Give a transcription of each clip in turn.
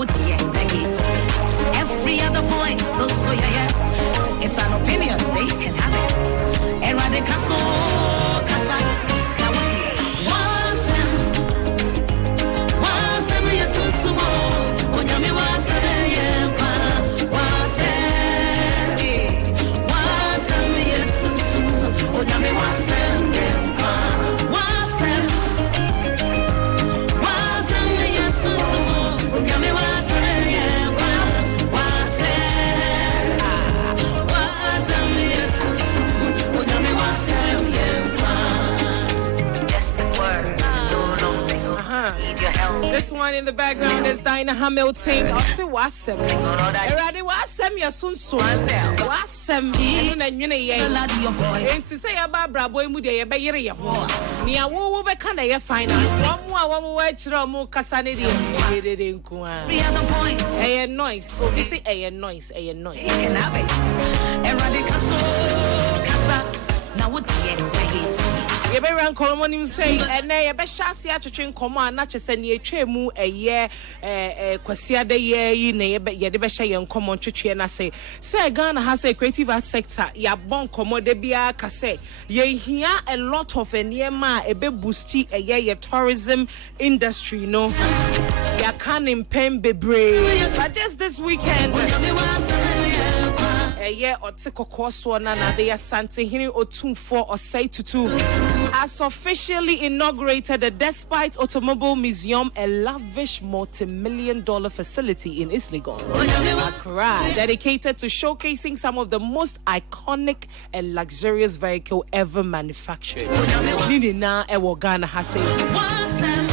would every other voice, so yeah. It's an opinion, they can have it. Eradicate Casa. Now what wasem yesusumo. Onyame wasem yempa. Wasem yesusumo. Onyame wasem yempa. Wasem yesusumo. Onyame wasem yempa. This one in the background is Dinah Hamilton. Also, wasem. Erade wasem yasunso. Wasem. And to say about Brabo Mude, ye be yere ye ho. Ni awo be kana ye finance. One more chira mo kasane di nkuwa. A noise. You say a noise. Erade casa. Now what you be ran Colomonim say, and they be shassia to train command, not just any tremu a year, Quasia de ye, nay, but ye be shay and common to and I say, Ghana has a creative art sector, ya bon commodebia casse, ye hear a lot of a near ma a bit boosty a year tourism industry, no, ya can't pen be brave, but just this weekend. A year or tickle course one another, they are Santa Hini Otum 4 or say to 2 has officially inaugurated the Despite Automobile Museum, a lavish multi-million-dollar facility in Isligon, Accra, dedicated to showcasing some of the most iconic and luxurious vehicle ever manufactured. Nina Ewogana Hase.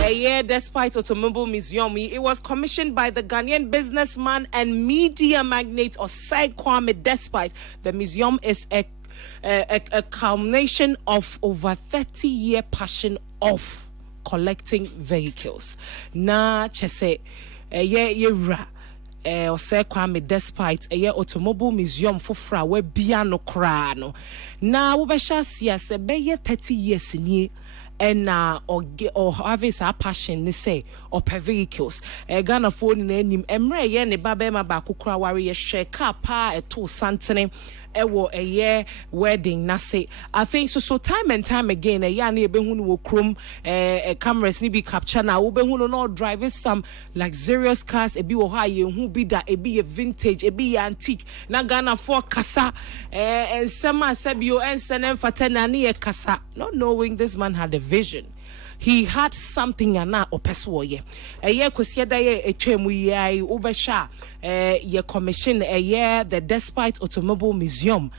A year Despite Automobile Museum, it was commissioned by the Ghanaian businessman and media magnate Osei Kwame Despite. The museum is a culmination of over 30-year passion of collecting vehicles. Na chese yera Osei Kwame Despite a automobile museum for fra we bia no kra no. Na wo be sha sia se be 30 years ni. And or having a passion, they say, or per vehicles. A Ghana phone in any emre yen a babema bakukra warrior share car pa a two santene a year wedding nase. I think so time and time again a yani behun will chrome cameras ni be capture now ubehun no driving some luxurious cars a be high who be that a be a vintage a be antique na Ghana for kasa and sema sebio and senen fatenani e kasa, not knowing this man had a vision. He had something and now opeswoye. A year kwesiada ye etwemu ye ubesha ye commission a year the Despite Automobile Museum.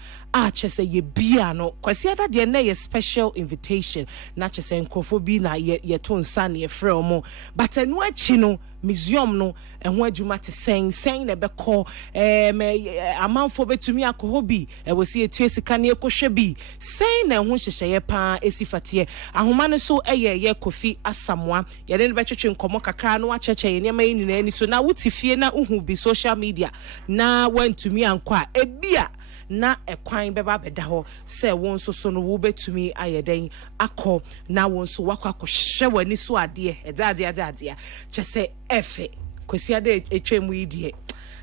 Chese ye biano kwesiada de na ye special invitation na chese nkrofobi na ye ton san ye fremo but enu achi no museum no ehun adwuma te sen na be call amanfo betumi akoho bi e wosi etu sika na ekohwe bi sen na ehun hyehye pa esifate ahoma no so ye Kofi Asamoah ye de be twetwe nkomo kakra no acheche ye nema yin na ani so na wutifie na uhu bi social media na wantumi ankwa ebia na ekwan beba beda ho se won so no wo betumi ayeden akọ na won so wakọ akọhwe wani so ade ade chese efe kwesiade etwemu yidie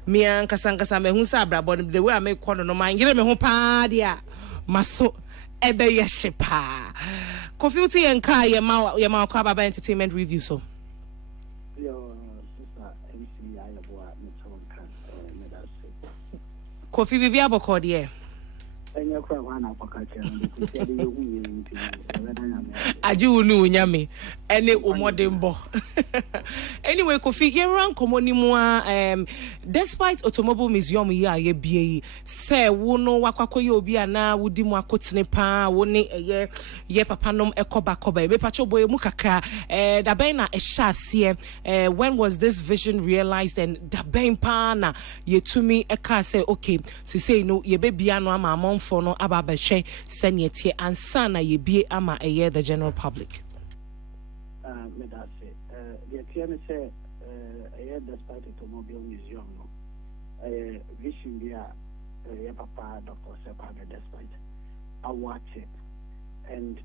me ankasa me hu sa abrabọ the way me kọ no man yire me ho pa de a maso ebe ye shepa Kofi uti enka ye ma kwa baba entertainment review so Kofi bibi aboko de Aji unu nyame ene omodembo Anyway Kofi ye ran komoni mu Despite Automobile Museum ye bie se wo no wakwakoye obi ana wudi mu akotene pa wo ne ye papanom ekoba e be pacho boy mu kakra da ben na ehya ase when was this vision realized and da ben pa na ye tumi eka say okay si say no ye be bia no ama amonfo no aba ba hwe senetie ansa na ye bie ama eye the general public me da say the TN say Despite Automobile Museum no vision dia ye papa Dr. Sepaga Despite I watch it and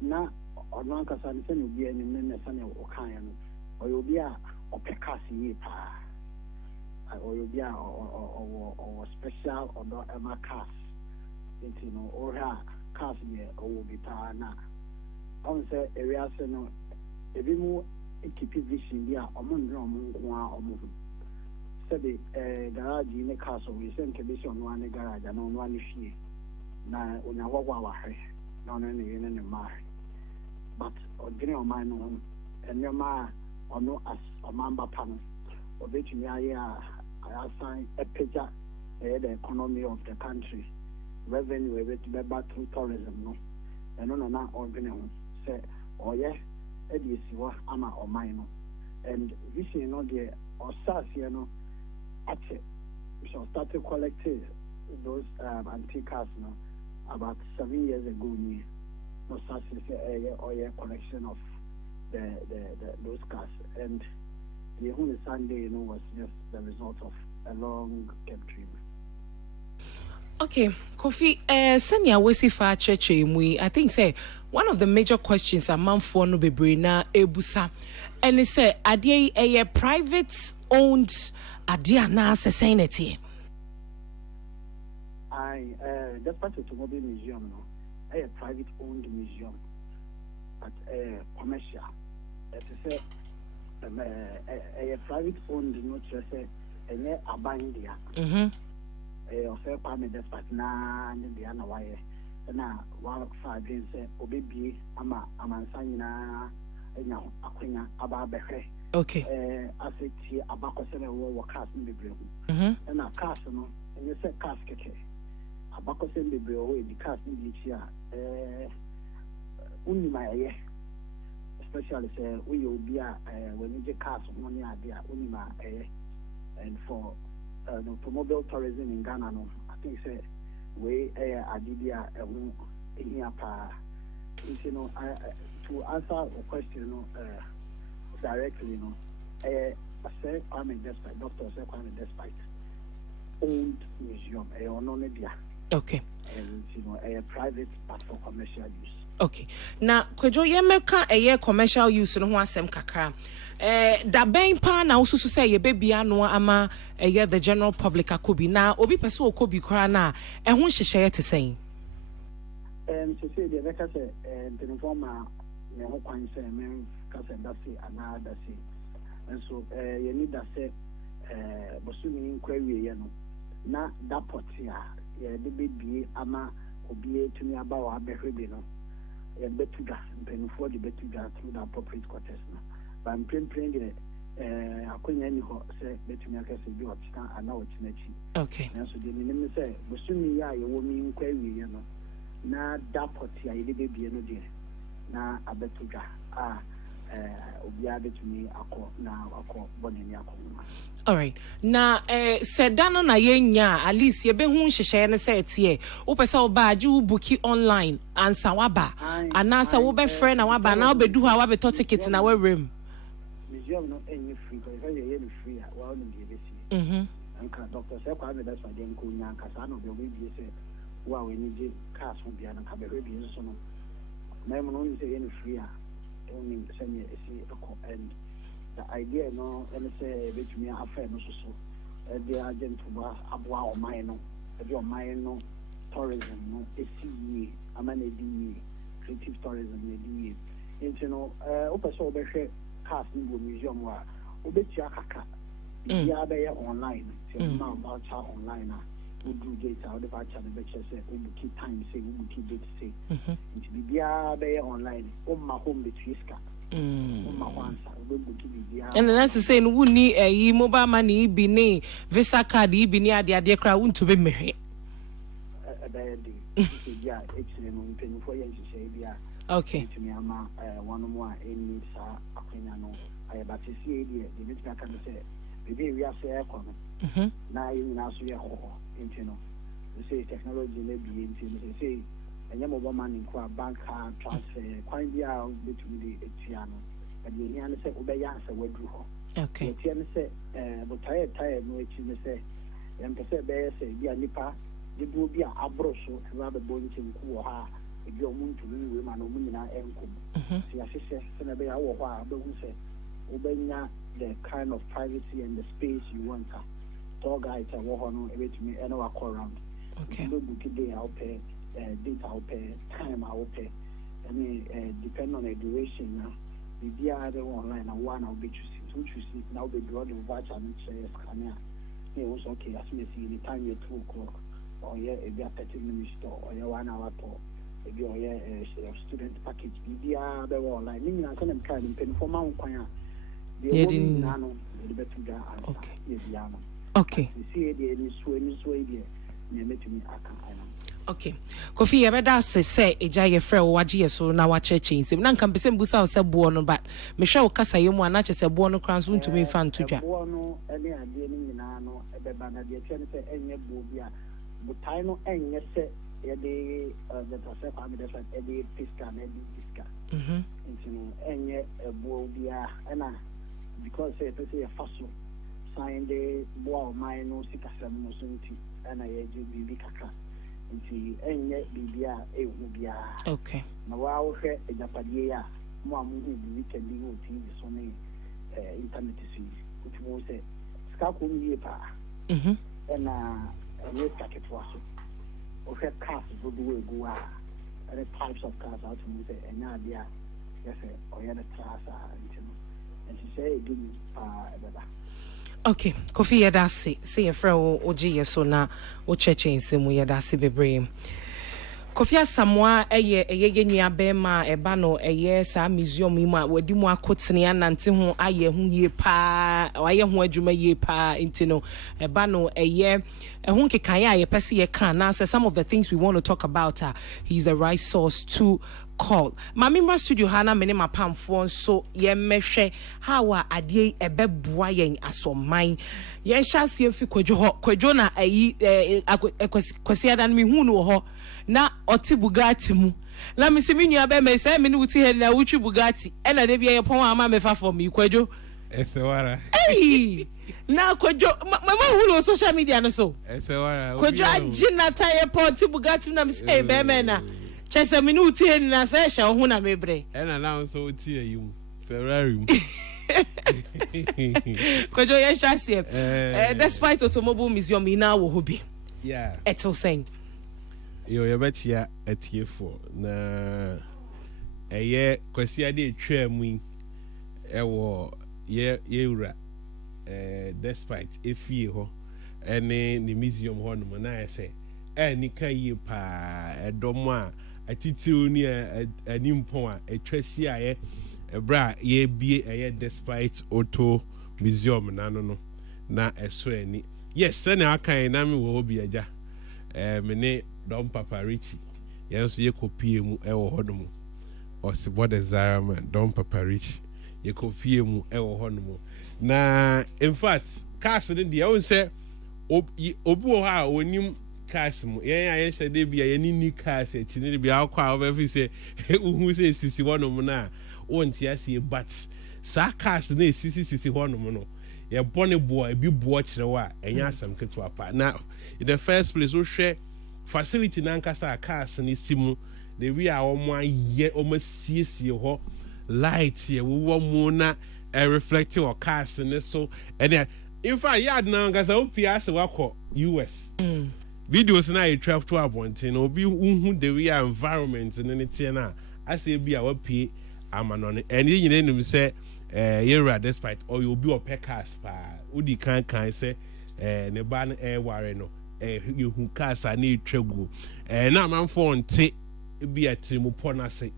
na onanka san se no bia ni me na san o kan no o yo bia o pekasi yi pa or you be or special or not Emma cars. You know, or her cars here or will be power now. I would say areas no if you move keep vision here or move. Said the garage in the castle we send condition one garage and on one issue. Now when I walk our hair, not any in the mar. But ordinary mine on and your ma or no as a mamba panel. Or which I assign a picture the economy of the country, revenue back through tourism, no, and on an organism say, oh, yeah, it is what ama or mine, and this is not the or SARS, you know, actually, we shall start to collect those antique cars now about 7 years ago. No SARS is a collection of those cars and. The only Sunday, was just the result of a long kept dream. Okay, Kofi, Senya Wesifa Church, I think say one of the major questions a man for no be na ebusa, and it say adie a private owned adie na society. That part of the Automobile Museum, no, a private owned museum, but commercial. That is a private owned, not just a buying there. Or say, Palme despite na the other way. Now, 5 days, Obi, Ama, Amansana, Aquina, Ababe. Okay. I said, Abacosena will cast in the brew. And a castle, and you said casket. Abacosen the brew, the cast in each year. Only my especially say we will be when you get cars money idea only and for the automobile tourism in Ghana no I think say we adibia here you know to answer a question directly I say I'm despite doctor say I'm despite owned museum okay and you know a private but for commercial use. Okay. Now, Kwejo yemeka eye commercial use no ho asem kakra. Da ben pa na ususu say ye bebia no ama eye the general public akobi na obi pese okobi kra na ho hyehye te sen. So say the beka say the informa me ho kwan say me ka say that say ana that say. And so you need that say bosumi nkwawie ye no na that pot ya ye de bebie ama obi etumi aba wa abehwebe no. Betuga, and for the Betuga through the appropriate quarters. But I'm playing I couldn't any say Betuga say you and now it's nechi. Okay. And so the name say, Busumi ya, you will mean query, you know. Na dapot ya, you baby, no dear. Na a Betuga, Obiabe to me, I call now, I call Bonnie. All right. Now, sedano na yenya at least ye be hu hyehye ne say tie. Wo pese oba ju booki online ansa waba. Anasa wo be friend na waba na obedu ha wabeto ticket na we room. Museum no any free because you any free wa no be besi. And doctor say kwa be that's why dem ko nya kasa no be be say wa we ni je cars ho bia na ka be be so no. Na mo no ni say any free only send me and the idea no and say which me affair no so the agent to abwa o mine no the o mine no tourism no esi amane di creative tourism di into no opeso obehwe cars in museum wa obetia kaka bia be online so ma about online we do data the batch and the say we book time say we book date say into bia be online o ma home between ska and that's saying we need a mobile money be ne visa card be ne ade kra won to be me okay to me ama one more any sa akwenya no I but see the bit can say be we are say ekono na yin na so ye ho into no say technology na be into say and mobile money for bank transfer quite be out between the Etiano. But the Yan said, Obey answer where drew. Okay. Etienne said, but tired, no, it's say, and per se, bear say, be a nipa, the will be a abroso, rather bones in Kuha, if you're moon to win women or women are ankle. See, I say, Senator, but we say, Obey the kind of privacy and the space you want her. tour guide a wo no ebetumi ene wa call round okay do book day out pay date out pay time out pay depend on the duration na bibia dey online na one will be choosing now be draw the voucher and share scanner it was okay as me see the time you 2 o'clock or yeah it be a 30 minutes store or yeah 1 hour tour it be or yeah student package bibia be online ni na say kind in for man kwan yeah didn't know the better ga okay yeah okay you see the any so idea na metumi aka okay Kofi yebeda se eja ye frɛ wo wagye so na wa cheche nsem na nka mpese mbusa wo se boɔ no but me hwɛ wo kasa ye mu ana kyese boɔ no kran so ntumi fa ntodwa boɔ no ene ade ni nyina no ebeba na de kyɛ ne sɛ enye boɔ bia butai no enye sɛ ye de the process am de sɛ e de fiska na de fiska ntino enye boɔ bia ena because say to say faso sign de boɔ o mai no sikasɛm no so nti ena ye je bibi kaka nti enye bibia ehu bia okay na wa wo hwɛ ejapade ya mo amu hu bi weekend ni o TV so ne internet si kuti mo sɛ ska ko mi pa na enye kaketwa so o hwɛ cars do do egu a any types of cars out mo sɛ enya ade a yɛ sɛ ɔyɛ the trasa nti no nti sɛ edi ni pa ebeba okay Kofi yeda se ye frɛ wo oje ye so na wo cheche nsemu yeda se bebre Kofi Asamoah eye nua be ma eba no eye sa museum yi ma wadi mu akotene anante ho aye ho ye pa aye ho adwuma ye pa nti no eba no eye ho kekan ya ye pese ye kan na say some of the things we want to talk about he's the right source to call Mamimra studio hana mene mapamfo so ye mehwe how ade ebeboa yen asoman yen hyase fi kwadwo na ayi kwasi adan me hu no ho na oti Bugatti mu na me se menua be me say me ne wuti he na wutwi Bugatti e na de bia ye pon ama me fa for me kwadwo esewara eh na kwadwo mama hu no social media no so esewara kwadwo agina taye poti Bugatti na me say be me na chese me no tie na say hye ho na mebre ena na so tie yim Ferrari mu kwadwo ye hyase despite automobile museum ina wo hobi yeah eto saying yo ye betia atiefo na eye kwasi ade etwa mu ewo ye ura despite efie ho ene ni museum ho no na ese ni kai pa edomo a atitiw ni animpon a etwasi aye ebra ye bie eye despite auto museum no na eso ani yes na akan na me wo obi aja me ne Don Papa Richie yenso ye kopie mu ewo hodomo Osibo de Zarama Don Papa Richie ye kopie mu ewo hodomo na in fact cars ne de won say obi wo ha onim cars mu yen aye hyede bia ye ni cars e tini bia akwa obefi say uhu say sisi wonom na wonti ase but sa cars na sisi wonom no ye bone boa ebi boa kirewa enya asam keto apa na in the first place wo hwe facility nankasa cars ni simu de wi a omo aye omo siesie ho light ye wo mu na reflect your cars ni so and in fact yard nankasa opia se wakọ US videos na you travel to abontin obi unhu de wi environment ni tie na ase bi a wapie amanone and yin nim say yera despite or you be op cars pa udi kan say ne ba na ware no you who cars are need tregu na man for nte bi atrimu ponase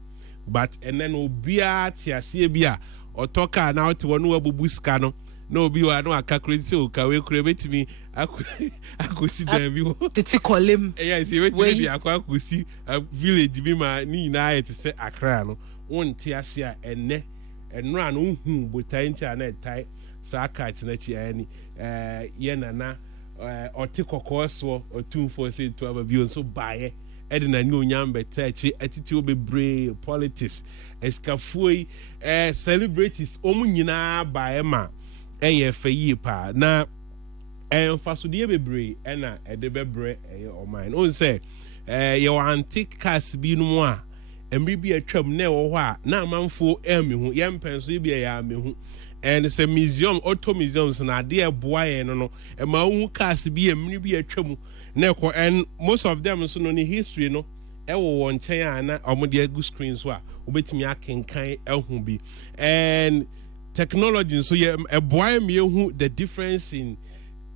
but and then obia tiase bia otoka na ote wonu abubu ska no na obi wa no calculate say o ka we kure betimi akosi da bi ho titi kolem yes we betimi bi akosi village bi ma ni na it say Accra no wonte ase a enne enra no hu botai ntia na etai sa aka chinachi ani ye nana oti kokoso otumfo say to ababio so baye edina ni onyam betachi atiti obebre politics eskafuoi celebrities omunyina baye ma eye fayi pa na fasodie bebre na edebebre eye oman on say ye antique cars bi no mu a emri bi atwam na wo ho a na amanfo emi hu ye mpenso bi ya me hu and it's a museum, auto museums, and idea boy and no, and my own cast be a maybe a chum. And most of them so no history, no. Ewo one China or media good screens were obey me. I can kind be and technology. So yeah, a boy me who the difference in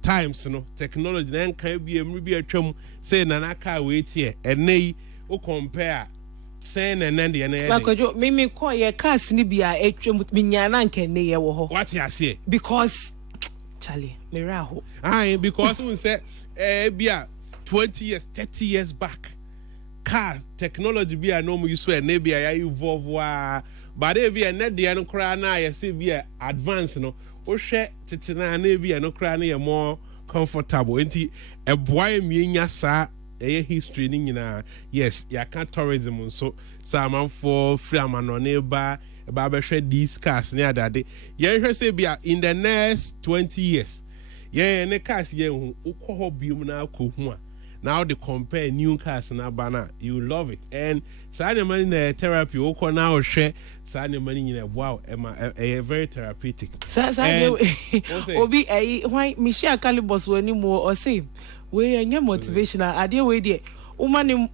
times, you know, technology then can be a maybe a chum say Nanaka wait here and nay o compare saying and then the end. Mimi call your cast nibia a chum with Minyana can near what I say because Charlie Miraho. Aye, because we say be 20 years, 30 years back. Car technology be a normal use where maybe I evolve but if you net the cry now you see be advanced no or share titina maybe no cry more comfortable and a boy me sa a history na yes ya can tourism so some for free man on neighbor about share these cars near that day yeah say be in the next 20 years yeah and the cars yeah who hobby na ko hu now they compare new cars and Abana, you love it. And Sunday money in therapy, okay now share Sunday money in a wow, a very therapeutic. Obi, why Michelle Calibos were any more or say, we are motivational. I deal with it. Woman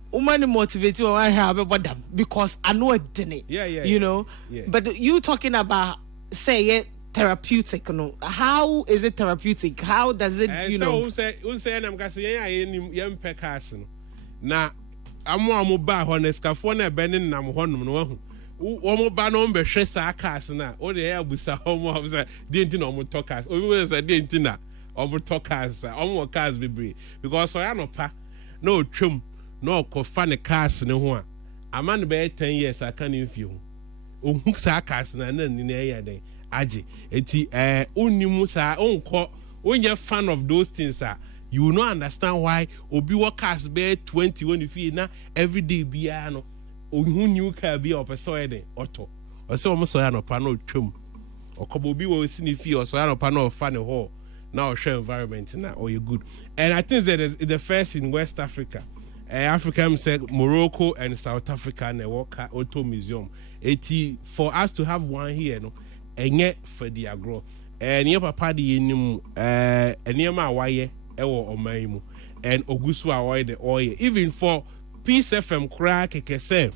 motivate you I have about them because I know it didn't. Yeah, you know. Yeah. But you talking about say it. Therapeutic, no. How is it therapeutic? How does it, you know? So who say I'm going to say young Peckerson. Now, I'm more bad on the scaffold, bending and I'm one. One more ban on the Shessa cast now. All the air was a home of the didn't know talkers. Or was a didn't know over talkers, almost cars be because I am no pa, no chum, no cofane cast no one. A man be 10 years I can't even feel. Sarcasm and then in the air day. Aji, eti unimu sa onko when you're fan of those things you will not understand why obi workers be 20 when you feel na every day be no who new car be or person de auto or so almost so no pano twum or kobo bi we see feel or so no pano fan hall now share environment na or you good and I think that is the first in West Africa. Africa said Morocco and South Africa and work auto museum. Eti for us to have one here no enye for the agro and your papa the enim enema waye ewo oman mu and ogusu awoy the oil even for Peace FM kra keke say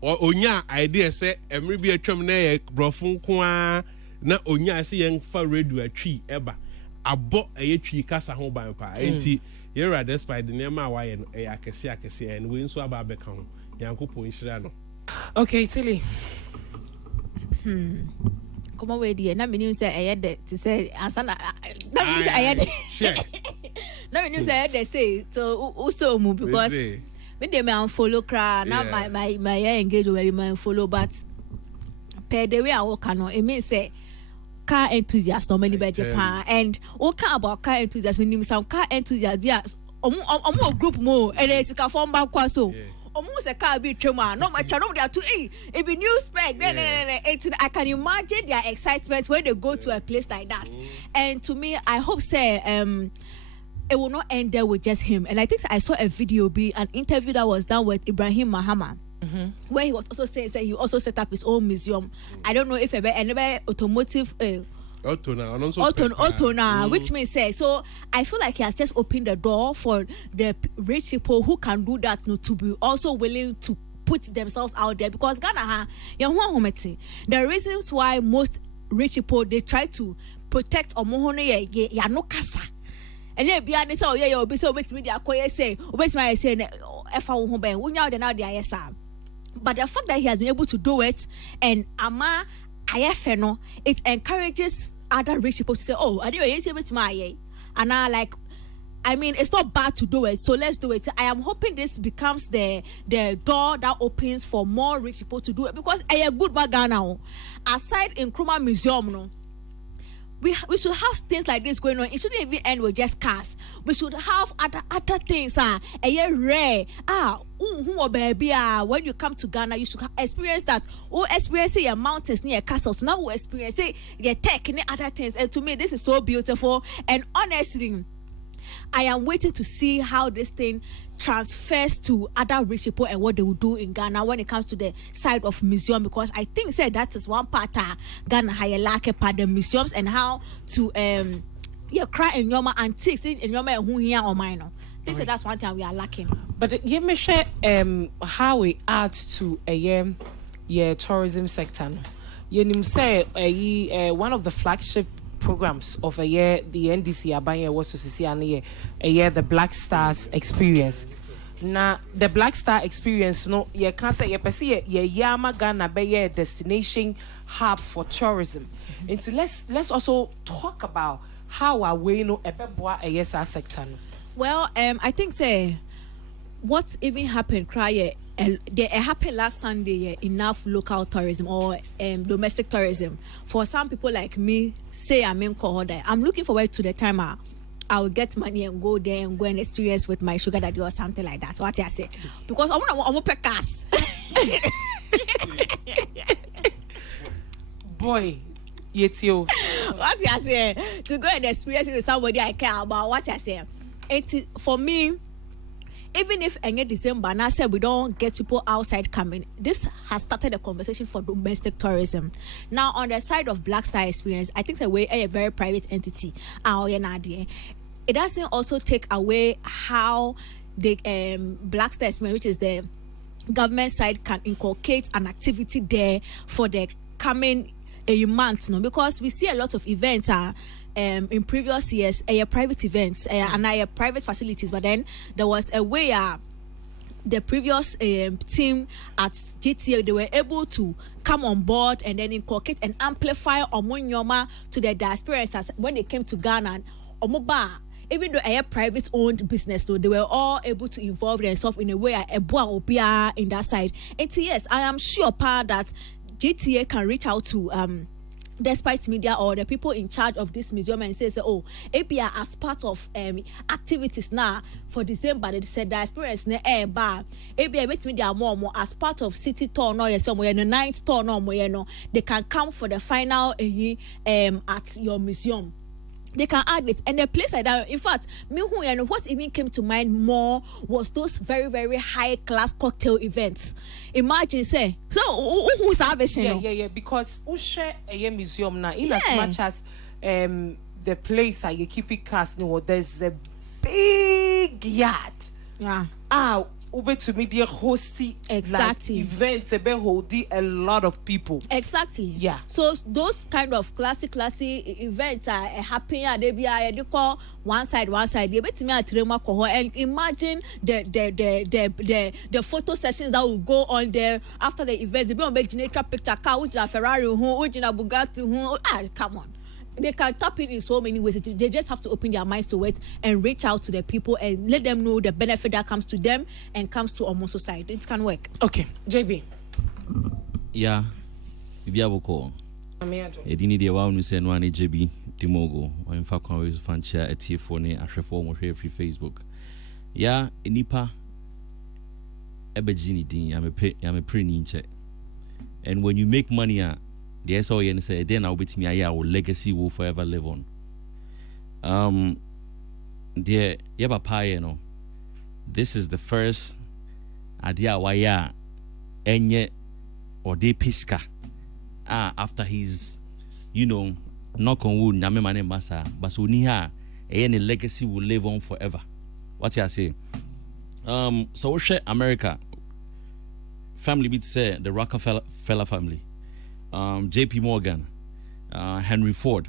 onya idea say emre bi atwam na ye brofun ko na onya say yen fa radio atwi eba abo eye twi kasa ho ban pa enti yera despite the nema waye no akese and we nso aba be ka ho yankopon hira no. Okay, Tilly. Come away, dear. Now, me say I had to say, Asana. Now, I had. Now, me say they say so. Also, because me they may unfollow cry. Now, my engage where you may unfollow, but per the way I walk on, it means say car enthusiast or many by Japan and okay about car enthusiast. We need some car enthusiast. Yeah, more group more and it's a form back so. Almost a car be trauma. No, my channel they are too. It be new spec. I can imagine their excitement when they go to a place like that. And to me, I hope say it will not end there with just him. And I think I saw a video, an interview that was done with Ibrahim Mahama, where he was also saying that he also set up his own museum. I don't know if anybody automotive. Auto now, which means say so. I feel like he has just opened the door for the rich people who can do that, to be also willing to put themselves out there because Ghana, the reasons why most rich people they try to protect omohone ya no kasa. And then be honest, be so with me they acquire say, with my say, if I won't be, we now the ISR. But the fact that he has been able to do it and ama IFNO, it encourages other rich people to say, oh, I didn't say it my and I mean, it's not bad to do it, so let's do it. I am hoping this becomes the door that opens for more rich people to do it because I a good bag now. Aside in Nkrumah Museum, no, we should have things like this going on. It shouldn't even end with just cars. We should have other things. Rare. Baby. When you come to Ghana, you should experience that. Experience your mountains near castles. Now we experience your tech and other things. And to me, this is so beautiful. And honestly, I am waiting to see how this thing transfers to other rich people and what they will do in Ghana when it comes to the side of museum, because I think that is one part Ghana higher like part the museums and how to cry in your antiques in your who here or minor. They say that's one thing we are lacking. But you may share how we add to a tourism sector. You say one of the flagship programs of a year the NDC abanye was to see a year the Black Stars experience. Now the Black Star experience no you can say you perceive ye yama Ghana be a destination hub for tourism. And so let's also talk about how are we no ebeboa a yes sector. Well, I think say what even happened it happened last Sunday, enough local tourism or domestic tourism. For some people like me, say I'm in Kohoda, I'm looking forward to the time I'll get money and go there and go and experience with my sugar daddy or something like that. What I say? Because I want to pay cash. Boy, yet you. What I say? To go and experience with somebody I care about. What I say? For me, even if any December now said we don't get people outside coming, this has started a conversation for domestic tourism. Now on the side of Black Star experience, I think we're a very private entity. It doesn't also take away how the Black Star experience, which is the government side, can inculcate an activity there for the coming months, because we see a lot of events in previous years, private events and private facilities, but then there was a way the previous team at GTA, they were able to come on board and then inculcate and amplify Omonyoma to their diaspora when they came to Ghana. Omoba, even though a private owned business, though, they were all able to involve themselves in a way in that side. And yes, I am sure that GTA can reach out to Despite Media or the people in charge of this museum and say, oh, API as part of activities now for December, they said the experience ne air bar. API Media more as part of city tour no yes somewhere the ninth tour no more they can come for the final at your museum. They can add it, and the place like that. In fact, what even came to mind more was those very, very high class cocktail events. Imagine, say, so who's salvation? Yeah. Because we share a museum now, in as much as the place you keep it cast, there's a big yard. Yeah. Ube to media hosting exactly like, events holding a lot of people. Exactly. Yeah. So those kind of classy events are happening. They be call one side. They bet me at and imagine the photo sessions that will go on there after the event. They be on generator picture car, which is Ferrari, which is Bugatti, come on. They can tap it in so many ways. They just have to open their minds to it and reach out to the people and let them know the benefit that comes to them and comes to almost society. It can work. Okay, JB. Yeah, Bibiaboko. Edini de wa say no ane JB Timogo. In fact, I was fan chair at T4 a reform or free Facebook. Yeah, nipa ebejini din I'm a pretty ninja. And when you make money the SON say then I'll bet me our legacy will forever live on. The Yaba Pai, this is the first idea why enye or de pisca after he's knock on wood nyame mane masa but so ni ha any legacy will live on forever. What you say? So we share America family bit say the Rockefeller family. JP Morgan, Henry Ford,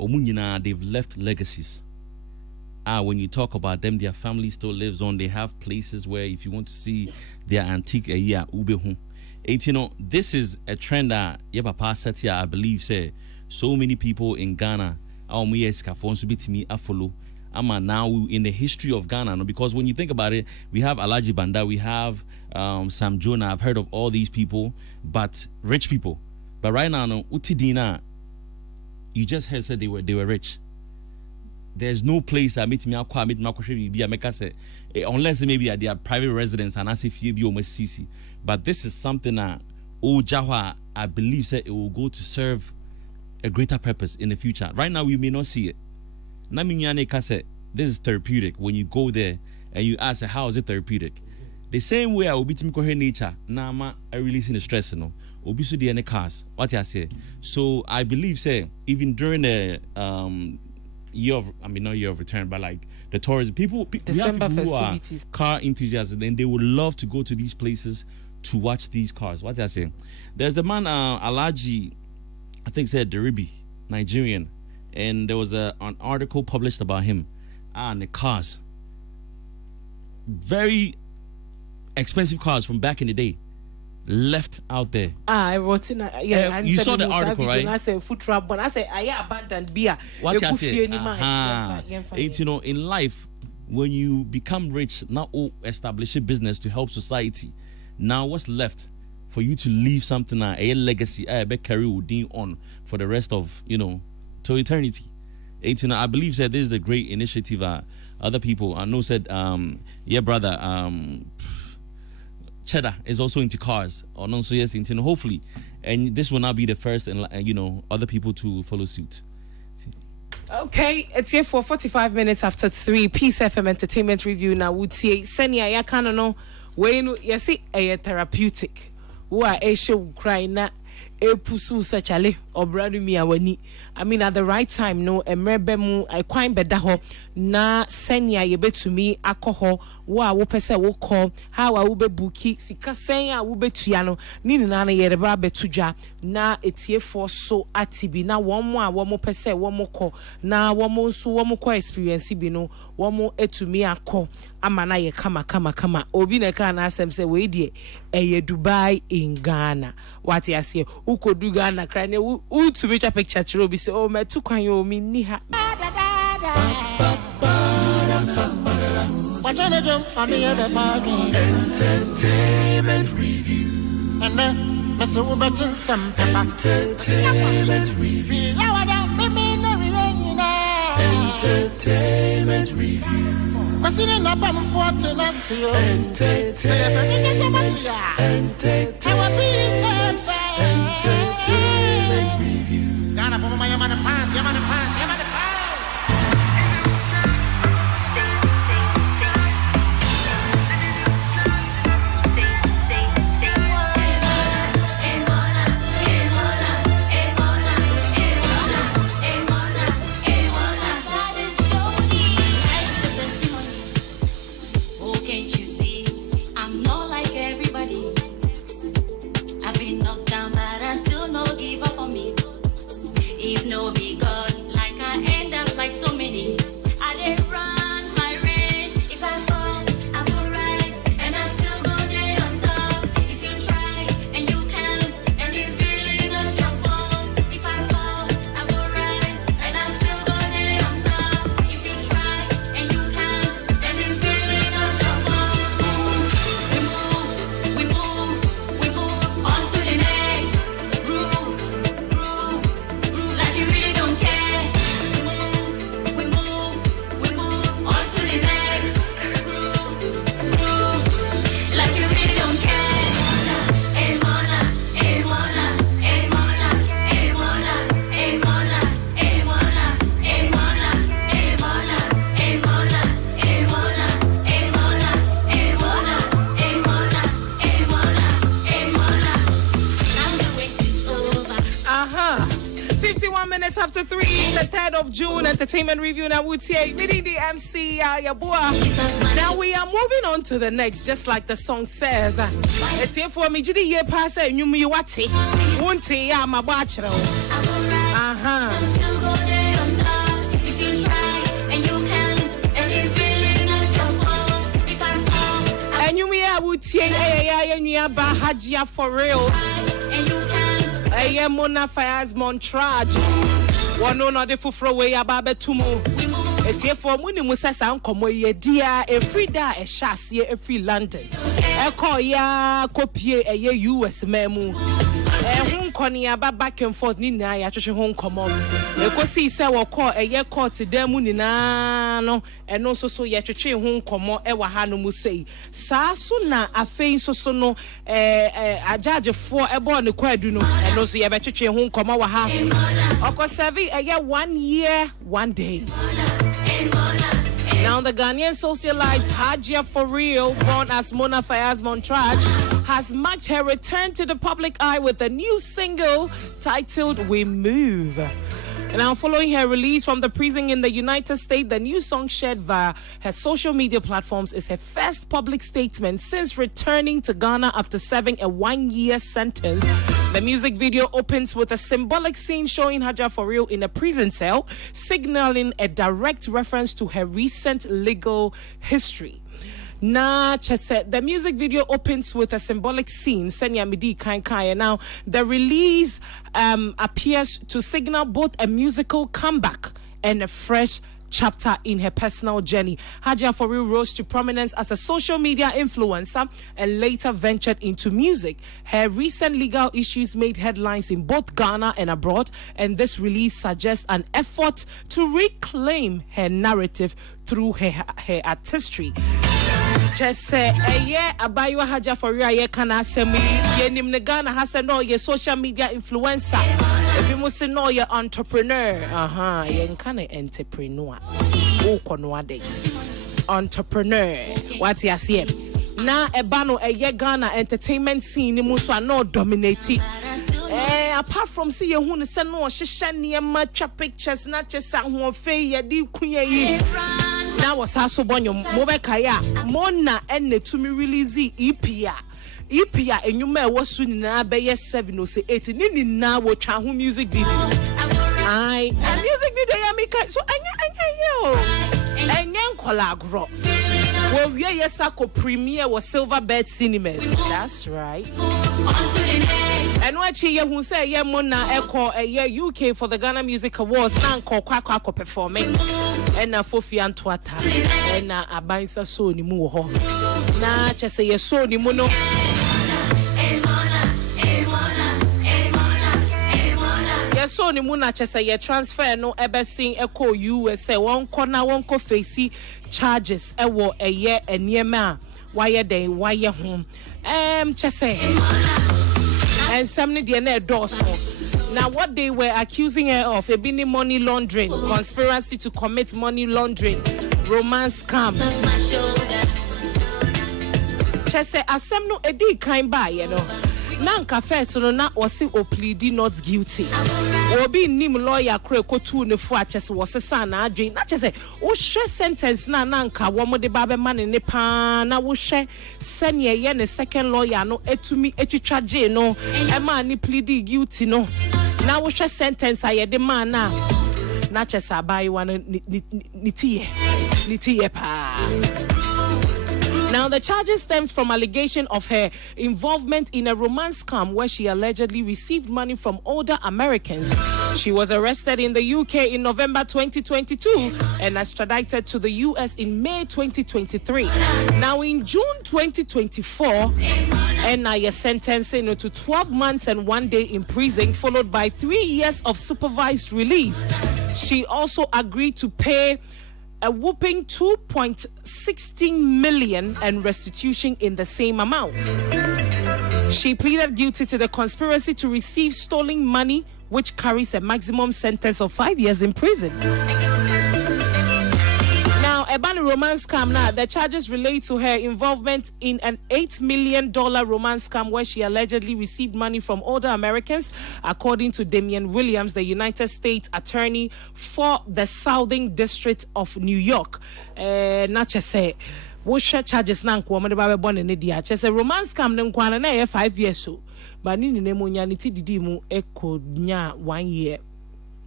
Omunyina, they've left legacies. When you talk about them, their family still lives on. They have places where if you want to see their antique ubehu. This is a trend that Yabapa Satya, I believe, say so many people in Ghana, follow. Now in the history of Ghana, because when you think about it, we have Alaji Banda, we have Sam Jonah. I've heard of all these people, but rich people. But right now, Utidina, you just heard said they were rich. There's no place I meet me unless maybe at their private residence and as if you be almost CC. But this is something that Jahwa, I believe said it will go to serve a greater purpose in the future. Right now we may not see it. Naminyane kase this is therapeutic. When you go there and you ask, how is it therapeutic? The same way I will be to me nature. Now I'm releasing the stress, you know. Obisu the any cars. What I say. So I believe, say, even during the year of, I mean, not year of return, but like the tourists, people December we have people festivities. who are car enthusiasts, and they would love to go to these places to watch these cars. What I say. There's the man Alaji, I think said Deribi, Nigerian, and there was an article published about him and the cars. Very expensive cars from back in the day left out there. I wrote in you saw the article, right? I said food trap, but I said I abandoned beer. What I say? It's, you know, in life, when you become rich, now establish a business to help society. Now what's left for you to leave something, a legacy, I bet carry Udin on for the rest of, you know, to eternity. It's, you know, I believe that this is a great initiative. Other people I know said, yeah, brother, Cheddar is also into cars, or non so yes, into, hopefully, and this will not be the first, and you know, other people to follow suit. Okay, it's here for 45 minutes after 3. Peace FM Entertainment Review. Now would say Senia ya kanono when you see a therapeutic. Who are a show crying na pusu sachale or brand me awani. I mean at the right time no emrebemu I quite better ho na senya ye bet to me alcohol wa wo pese wo call how I will be bookie sika senya wo betuano ni na ye reba betuja na etie for so atibi na one more pese one more call na one more so one more experience bi no one more etumi akọ amana ye kama obi na ka na asem se we die eye Dubai in Ghana what you say ukodu Ghana cry ne u to make a picture chiro bi say oh me tu kwan yo mi ni ha Entertainment review. And then Mr. Uberton some entertainment review. Entertainment review. Entertainment review. Ghana for my man fans, after 3, the 3rd of June, Entertainment Review. Now would say meeting the MC Yabua. Now we are moving on to the next, just like the song says. It's here for me. Jidi ye pass it. You me wati. Wunti ya mabachro. And you me I would say and you ba hajia for real. Mona Fires Montrage. One no de fufro way ababe tumu. It's here for Muni Musasa Uncomo ye dear every day a chassis every London. Echo ya copy a ye US memu. Hong Konya back and forth Nina ya Hong Kong. Eko see say wa call a ye call to them Munina no and also so ye Hong Kong ewa hanu musei. Sa suna a face so no a judge for a born quaduno and also ye better Hong Kong wa ha. Oko serve a year 1 year 1 day. Now, the Ghanaian socialite Hajia For Real, born as Mona Fayaz Montraj, has marked her return to the public eye with a new single titled We Move. Now, following her release from the prison in the United States, the new song shared via her social media platforms is her first public statement since returning to Ghana after serving a 1-year sentence. The music video opens with a symbolic scene showing Hajia For Real in a prison cell, signaling a direct reference to her recent legal history. Now, the music video opens with a symbolic scene. Now, the release appears to signal both a musical comeback and a fresh chapter in her personal journey. Hajia For Real rose to prominence as a social media influencer and later ventured into music. Her recent legal issues made headlines in both Ghana and abroad, and this release suggests an effort to reclaim her narrative through her artistry. Just say, Abayo Hajia For Real, ye can asemi, ye nim ne Ghana has no ye social media influencer. If you must know ye entrepreneur, ye can entrepreneur. O konwade. Entrepreneur. What you say? Na ebano ye Ghana entertainment scene ni muso no dominate. Apart from see ye who se no hyehyɛ nneɛma twa pictures na kyesa ho fe ye di kunya yi. Now was also born your Mobekaya Mona and Netumi release EPA and you may was soon in our bay 7 or 8 in now watch our music video. I music video Yamika so I collagro. Well, yes, premiere was Silverbird Cinemas. That's right. And what she who say yeah Mona Echo a year UK for the Ghana Music Awards now Kwako performing and Fofi Antwata and Abaisa so ni mu ho na chese ye so ni mu no ye so ni mu na chese ye transfer no ebesin Echo USA won corner won ko face charges ewo eye eniema why dey why home chese and some need na doors. Now, what they were accusing her of, a bini money laundering, conspiracy to commit money laundering, romance scam. Chese asemno edi kind by, you know. Nanka first no na wasi o pleadi not guilty. Obi nim lawyer kre kotu ne fo achese wose sa na adwen. Na chese wo hwe sentence na nanka wo mo de ba be man ne pa na wo hwe sene ye ne second lawyer no etumi etwitwa je no e ma ni pleadi guilty no. Na wo hwe sentence aye de man na chese abai wa nitiye pa. Now, the charges stems from allegation of her involvement in a romance scam where she allegedly received money from older Americans. She was arrested in the UK in November 2022 and extradited to the US in May 2023. Now, in June 2024, NIA sentenced her to 12 months and 1 day in prison, followed by 3 years of supervised release. She also agreed to pay a whopping 2.16 million and restitution in the same amount. She pleaded guilty to the conspiracy to receive stolen money, which carries a maximum sentence of 5 years in prison. Now, Ebani romance scam now, the charges relate to her involvement in an $8 million romance scam where she allegedly received money from older Americans, according to Damian Williams, the United States attorney for the Southern District of New York. Not just say, what charges now? Born in India. Just a romance scam, then 5 years so. But in the name didi mu echo nya 1 year,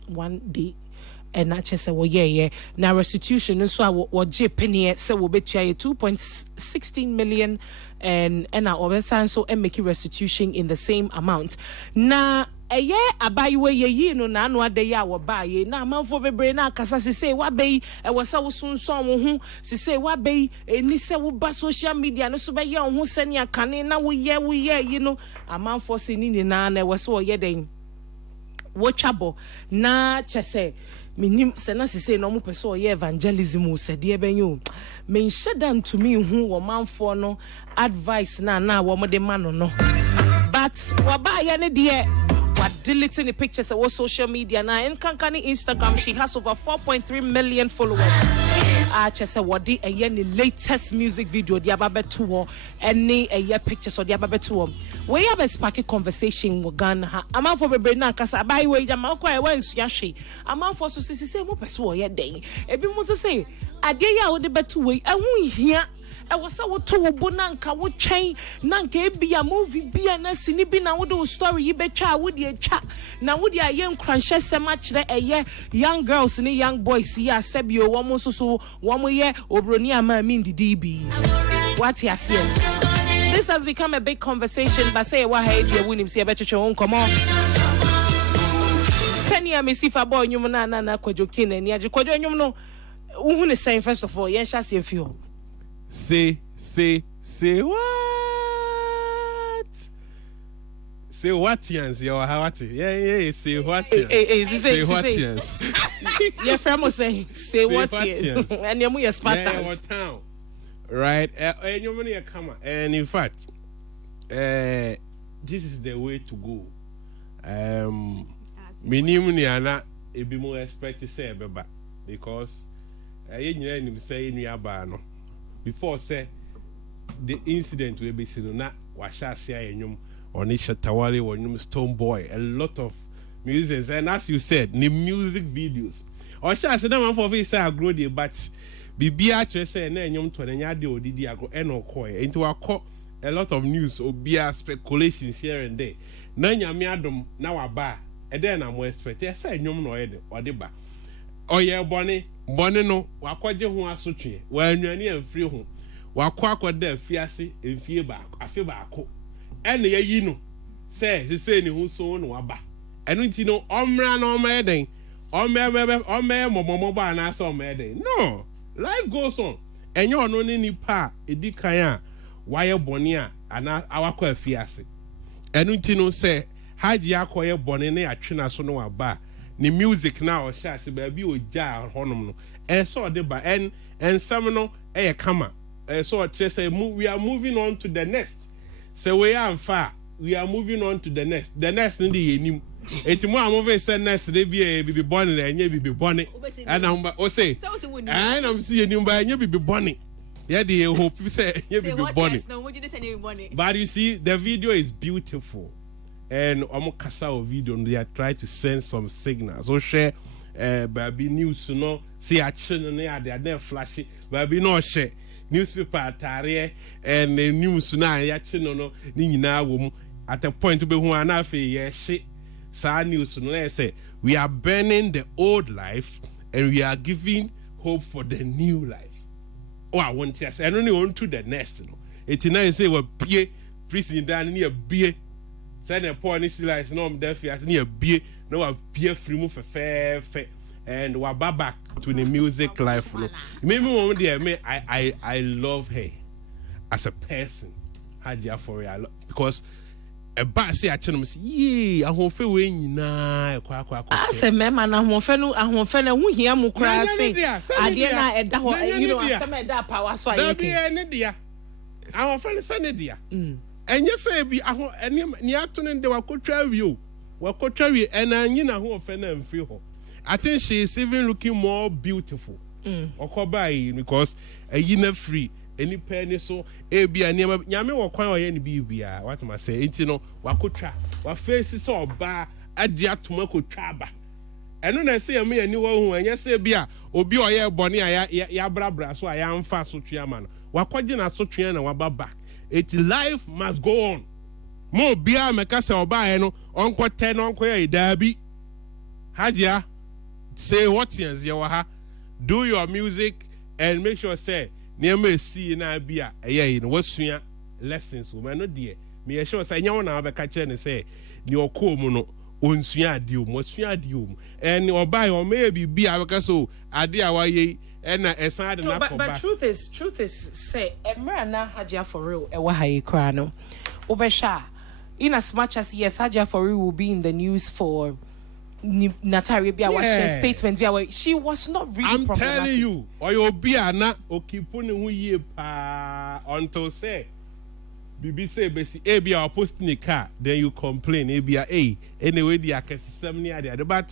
1 day. And not just say, now restitution so what J penny say will be 2.16 million and our oversan so and make restitution in the same amount. Now a year abayiwe ye no na no ade ya wo ba ye na manfo bebre na kasa se say wa bei e wo sa wo sunson wo hu se say wa bei eni se wo ba social media no so be ye wo hu sene akane na wo ye you know amanfo se ni na na wo so ye den wo chabo na chese minim sena se no mo pese ye evangelism se de benyo men shedan to me hu wo manfo no advice na wo mo de mano no but wa ba ye ne de what deleting the pictures of social media now in Kankani Instagram she has over 4.3 million followers. Chese wadi the latest music video the ababe tour any pictures or the ababe tour. We have a sparky conversation with Ghana. A man for bebre na kasa by way the man kwa ewa nsuashi. A man for so say mo peso ye den. Ebi mo say ade ya wo de betu we ehun hia. I was so to bonanka would chain nanka be a movie be a sini be na would story you betcha would ye chat now would ya young crunches so much that a year young girls and young boys see a sebio one so 1 year obronia ma mean the DB what ya see. This has become a big conversation but say what hey you win him see a better show come on Senia Missy boy you na kwajokin and ya kwajo you know who is saying first of all yes I see a few. Say what? Say what yans, yo, how yeah, say what yans. Say what yans. Your friend was saying, say what yans. And you're more Spartans. Yeah, what town? Right, and your money come. And in fact, this is the way to go. Minimum, yana, it be more expected to say, because you know, say in your bar, no. Before say the incident will be seen na washa sia enyum Onisha Tawali or Nyum Stone Boy, a lot of musicians, and as you said, the music videos. Or shall say them for face I grow the but BBH say na enyum to nya de odidi agro eno koi into a lot of news or be speculations here and there. Na nyame adom na waba e den na mo expect e say enyum no e de odeba. Oye bone no wakwaje ho asotwe wanwani amfiri ho wakwa akoda afiase emfie ba afi ba ako ene yayi no se ni ho so no waba eno nti no omra na omeden omme momomo ba na so omeden no life goes on enye ono ni nipa edikan a waye bone a ana awakwa afiase eno nti no se haji akoye bone na atwena so no waba ni music now shall say baby o ja honom no so de ba and some no kama so just say we are moving on to the next so we are far we are moving on to the next no dey enim enti mo amove say next dey be born na enye be born and o say and am see enim ba enye be born yeah dey hope say enye be born but you see the video is beautiful. And kasa video they are trying to send some signals. So share baby news no see action na they are there flashy baby no share newspaper atare and news na ya no ni nyina wo mu at a point be hu ana fe ye hye sa news no say we are burning the old life and we are giving hope for the new life. Oh I want to say I don't want to the next no it na say we bie prison down near bie. Send a poor initialize no defias near beer, no a beer free move fair and we back to the music life. Maybe one day I love her as a person. Hadia for real because a bad say I tell them, yeah, I won't feel when na I say, ma'am, and I won't who hear mu cry say, I did not at that, you know, some of that power so I dear. Our friend is an dear. And you say be any afternoon they were contrary and you know who offend and feel her. I think she is even looking more beautiful. Because a year free any penny so a be a near Yami or quite any BBA. What am I saying? You know, Wakutra, what faces or bar at the Atumako Traba. And when I say me a new one, and yes, say beer or be or bonnie, ya brabra, so I am fast so chairman. Wakwajina so triana wababa. It life must go on. Mo bia meka se oba no onko 10 onko e dabi. Hadia say what yens ye wa ha. Do your music and make sure say near see na bia eye no wasua lessons o no de. Me sure say nya wona be ka kire ne say ni okom no onsua ade o mo sua ade o and oba o me bia be ka so ade a wa ye. But truth is say Emrana Hajia for real Ewahai Krano Obesha in as much as yes Hajia for real will be in the news for Natari Bia was statement via she was not really I'm telling you or you'll be na okipuni hu ye pa until say BBC basi ebia or posting a car then you complain ebia anyway the 70 but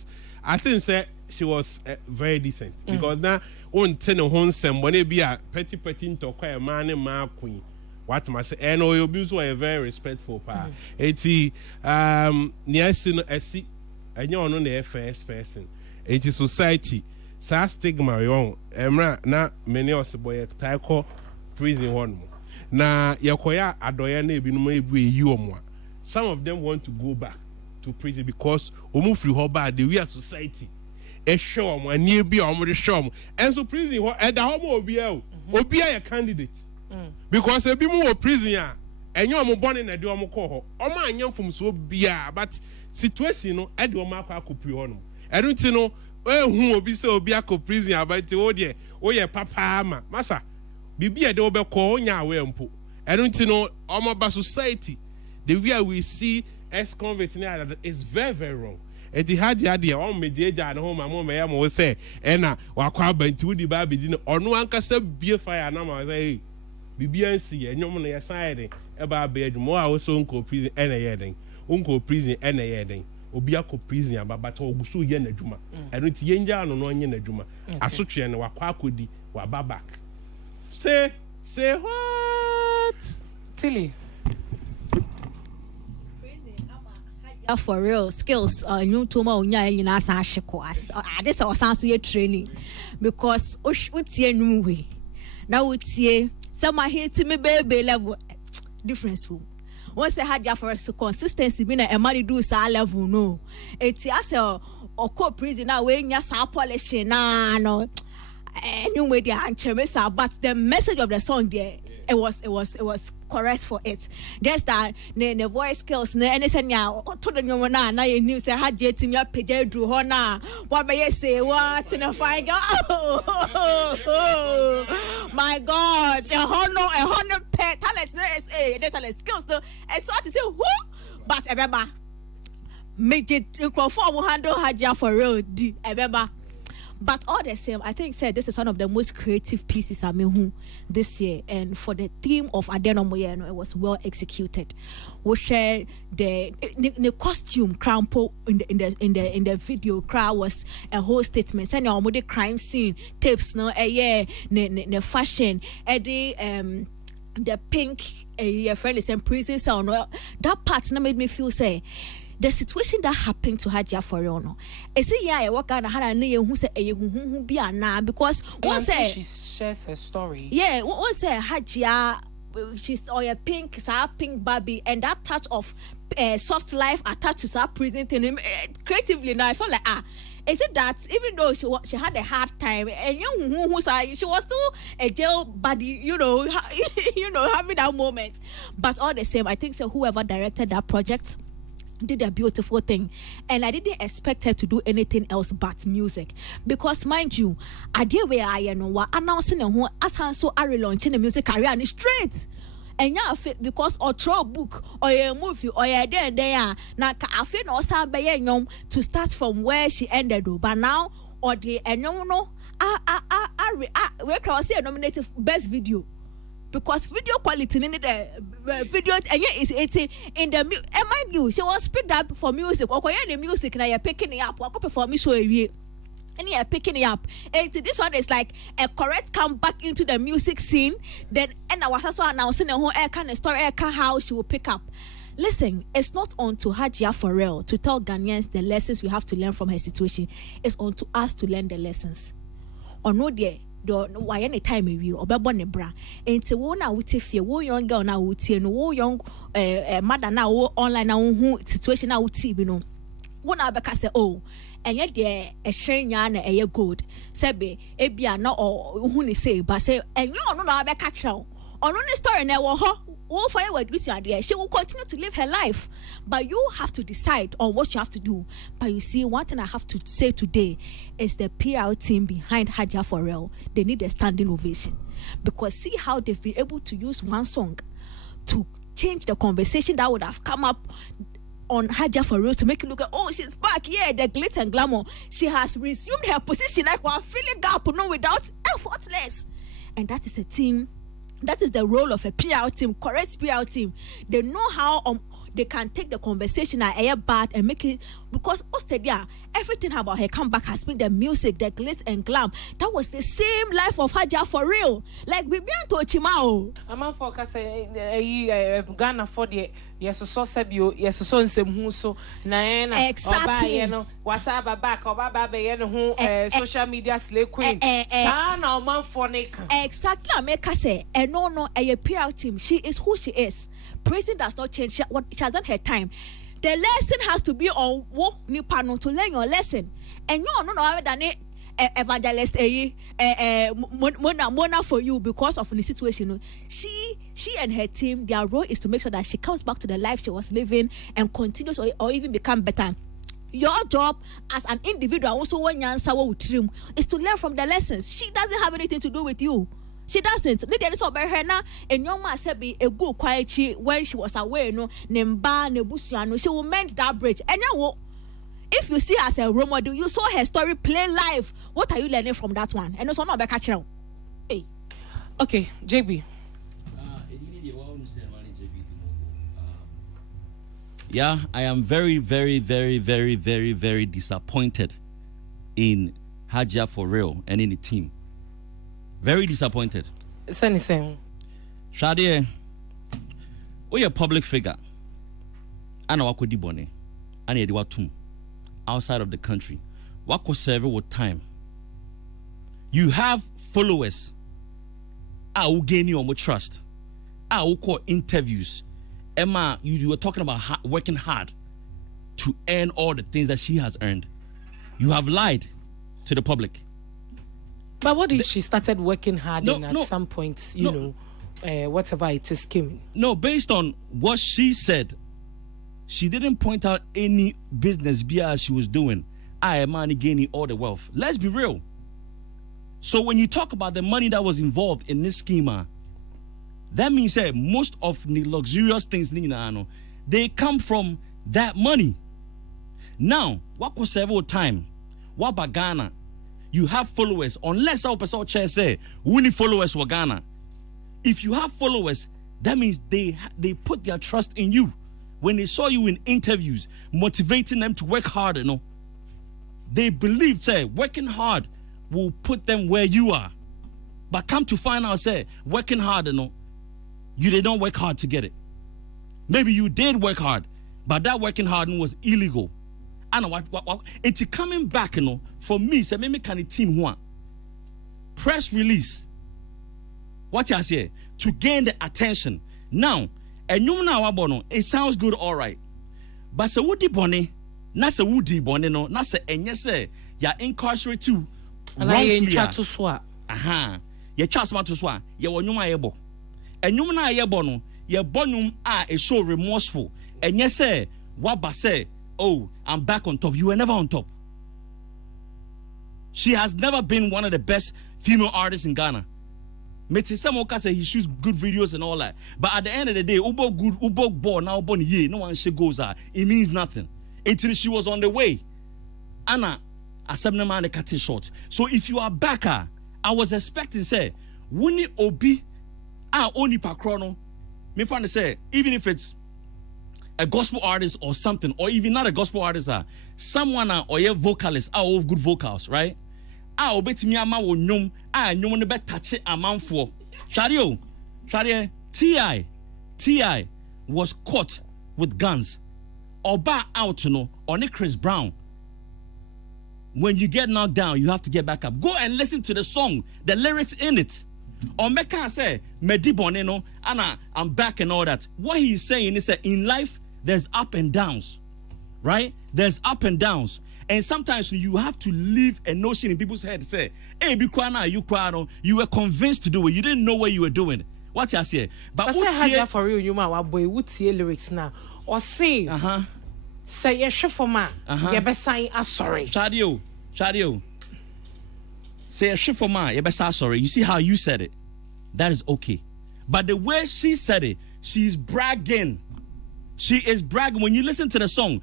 I think say she was very decent because now wonte ne ho nsɛm bɔ bi a petty ntɔkwa ɛmaa ne maa queen what must say and obi nso ɔyɛ very respectful pa eti nea esi no esi ɛnyɛ ɔno na yɛ first person eti society saa stigma yɔn ɛmra na many ɔsebɔ yɛ tae kɔ prison hɔ nom na yɛkɔyɛ adɔyɛ na ebinom ebu eyi ɔmo a some of them want to go back to prison because ɔmo firi hɔ ba the real society ɛhwɛ ɔmo ani bi a ɔmo de hwɛ ɔmo ɛnso prison hɔ ɛda hɔ mo obi a yɛ candidate because ebi mu wɔ prison a ɛnyɛ ɔmo bɔne na ɛde ɔmo kɔ hɔ ɔmo anyɛ mfomso bia but situation no ɛde ɔmo akɔ akɔpiri hɔ nom ɛno ti no ehu obi sɛ obi akɔ prison abati wo deɛ woyɛ papa ama masa bibi ɛde wobɛkɔ onya awe mpo ɛno ti no ɔmo ba society the way we see ex-convict is very very wrong. Eti hadi ɔmo medieja ne ho ma mo mɛyɛ mo sɛ ɛna wakɔ abanti wodi ba abedi no ɔno ankasa bie fire na ma sɛ hey bibi ansi yɛ nyom no yɛ san yɛ ɛba abɛ adwuma a wo so nko prison ɛna yɛ den nko prison ɛna yɛ den obi akɔ prison aba but oguso yɛ n'adwuma ɛno ti yɛngya no no nyɛ n'adwuma asotwe no wakɔ akɔdi waba back say what Tilly for real skills new to ma onya nyina san hyeko ade se osan so ye training because utie num we na utie some hit me baby level difference wo won say Hadia for so consistency be na e ma do sa level no eti ase okọ prison na we nya sa polish na no anyway they ancheme sa but the message of the song there it was correct for it. Just that ne voice skills ne any say nya to the nyomo na ye news say Hadia timi apagya dru ho na what be say what in a fine girl my god a honor pet talent the talent skills no I start to say who but ebeba make it for handle Hadia for real di ebeba. But all the same, I think this is one of the most creative pieces I mean this year, and for the theme of Adenomoye, it was well executed. We share the costume crampo in the video. Crowd was a whole statement. Saying all the crime scene tapes, no, the fashion, the pink, your friend is in prison sound. That part made me feel say. The situation that happened to Hadia for real no. Is it yeah what kind of had who say who be na because one say she shares her story. Yeah, one say Hadia she's or a pink Barbie and that touch of soft life attached to her prison thing creatively now I felt like is it that even though she had a hard time and who she was still a jail body you know having that moment but all the same I think so whoever directed that project did a beautiful thing and I didn't expect her to do anything else but music because mind you idea where I know announcing who as so are launching a music career and straight and yeah because or throw a book or a movie or a day and there now I feel also to start from where she ended but now or the no we can see a nominated best video because video quality in the video and is 80 in the mind you she was picked up for music or the music now you're picking it up or perform me so and you're picking it up and this one is like a correct comeback into the music scene then and I was also announcing a whole air kind of story how she will pick up. Listen, it's not on to Hadia for real to tell Ghanaians the lessons we have to learn from her situation. It's on to us to learn the lessons or no dear why any time we obebo ne bra enti wo na wote fie wo young girl na wote no wo young mother na wo online na wo situation na wote bi no wo na beka say oh enye de ehyen nya na eye gold sebe ebia na hu ni say ba say enye ono na beka kire ono ni story na wo ho wo for you with your she will continue to live her life but you have to decide on what you have to do. But you see, one thing I have to say today is the PR team behind Hadia for real, they need a standing ovation because see how they've been able to use one song to change the conversation that would have come up on Hadia for real to make it look like, oh, she's back, yeah, the glitz and glamour, she has resumed her position like one filling up no without effortless. And that is a team. That is the role of a PR team, correct PR team. They know how they can take the conversation at air bad and make it, because Ostedia, everything about her comeback has been the music, the glitz and glam. That was the same life of Haja for real. Like we began to Chimao. I'm on for Ghana for the yes, so Sabio, yes, so nsem so na exactly. You know, wasaba back or baba who social media slave queen. Sana man for exactly. I make her say, and no, a PR team. She is who she is. Praising does not change what she has done her time. The lesson has to be on what new panel to learn your lesson. And no other than it. Evangelist Mona for you because of the situation. She and her team, their role is to make sure that she comes back to the life she was living and continues or even become better. Your job as an individual, also when you answer with him, is to learn from the lessons. She doesn't have anything to do with you. She doesn't. There is about her now. And young man said be a good quiet when she was away. No, Nemba Nebusiano. She will mend that bridge. And now. If you see her as a role model, you saw her story play live. What are you learning from that one? And also not back at you. Hey. Okay, JB. Yeah, I am very, very, very, very, very, very disappointed in Haja for real and in the team. Very disappointed. Sani saying. Shadi, we a public figure. I know what bone. I need what outside of the country. What could serve with time? You have followers. I will gain you more trust. I will call interviews. Emma, you were talking about working hard to earn all the things that she has earned. You have lied to the public. But what if she started working hard and at some point, you know, whatever it is came? No, based on what she said, she didn't point out any business BS she was doing. I am money gaining all the wealth. Let's be real. So when you talk about the money that was involved in this schema, that means that most of the luxurious things they come from that money. Now, what was several time? What about Ghana? You have followers, unless our person chair say, we need followers for Ghana. If you have followers, that means they put their trust in you. When they saw you in interviews, motivating them to work harder, they believed, say, working hard will put them where you are. But come to find out, say, working hard, you did not work hard to get it. Maybe you did work hard, but that working hard was illegal. I know what it's coming back, for me, say, maybe can a team one press release. What I say to gain the attention now. And you know it sounds good, all right. But so woody bonnie, not so woody bonnie, no, not say, and yes, say, you're incarcerated too. And I ain't chat to swap. Aha, your chance to swap, you were no able. And you know, your bono, your bonum is so remorseful. And yes, say, what but say, oh, I'm back on top. You were never on top. She has never been one of the best female artists in Ghana. Some say he shoots good videos and all that, but at the end of the day, Ubo ball now born ye. No one she goes out. It means nothing until she was on the way. Anna, a 7 man the cut it short. So if you are backer, I was expecting say, wouldn't obi only per chrono. Me find to say, even if it's a gospel artist or something, or even not a gospel artist, someone or a vocalist all good vocals, right? I bet me ama wo nyom a nyom no be touch amanfo Shadio T.I. was caught with guns oba out on Chris Brown. When you get knocked down, you have to get back up. Go and listen to the song, the lyrics in it. Or Mecca say mediboneno Anna, I'm back and all that. What he's saying is that in life there's up and downs, right? There's up and downs. And sometimes you have to leave a notion in people's head. Say, hey, be quiet now, you were convinced to do it. You didn't know what you were doing. What I say? But say for real, you ma boy, what see lyrics now? Or say, say a for man, you be saying sorry. Shadio. Say a for man, you be sorry. You see how you said it? That is okay. But the way she said it, she's bragging. She is bragging. When you listen to the song,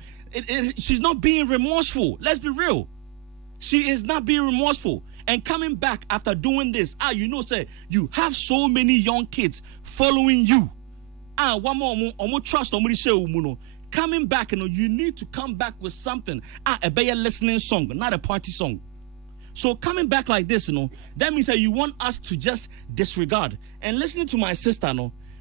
she's not being remorseful. Let's be real. She is not being remorseful. And coming back after doing this, say, you have so many young kids following you. one more omo trust omo share umuno. Coming back, you need to come back with something. A better listening song, not a party song. So coming back like this, that means that you want us to just disregard. And listening to my sister,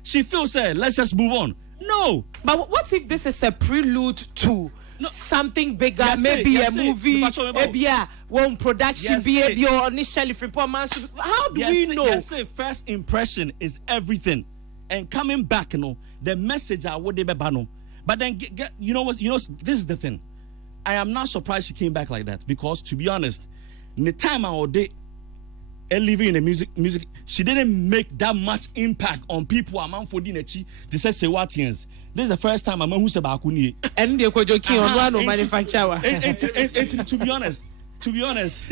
she feels let's just move on. No. But what if this is a prelude to something bigger, maybe a movie, maybe one production, maybe initially from poor man? How do we know? Yes, first impression is everything. And coming back, the message I would be. But then, you know what? This is the thing. I am not surprised she came back like that because, to be honest, in the time I would living in the music, she didn't make that much impact on people. I'm for Dinechi to say Sewatians. This is the first time I'm who said Bakuni. And they're joking on one manufacturer. To be honest,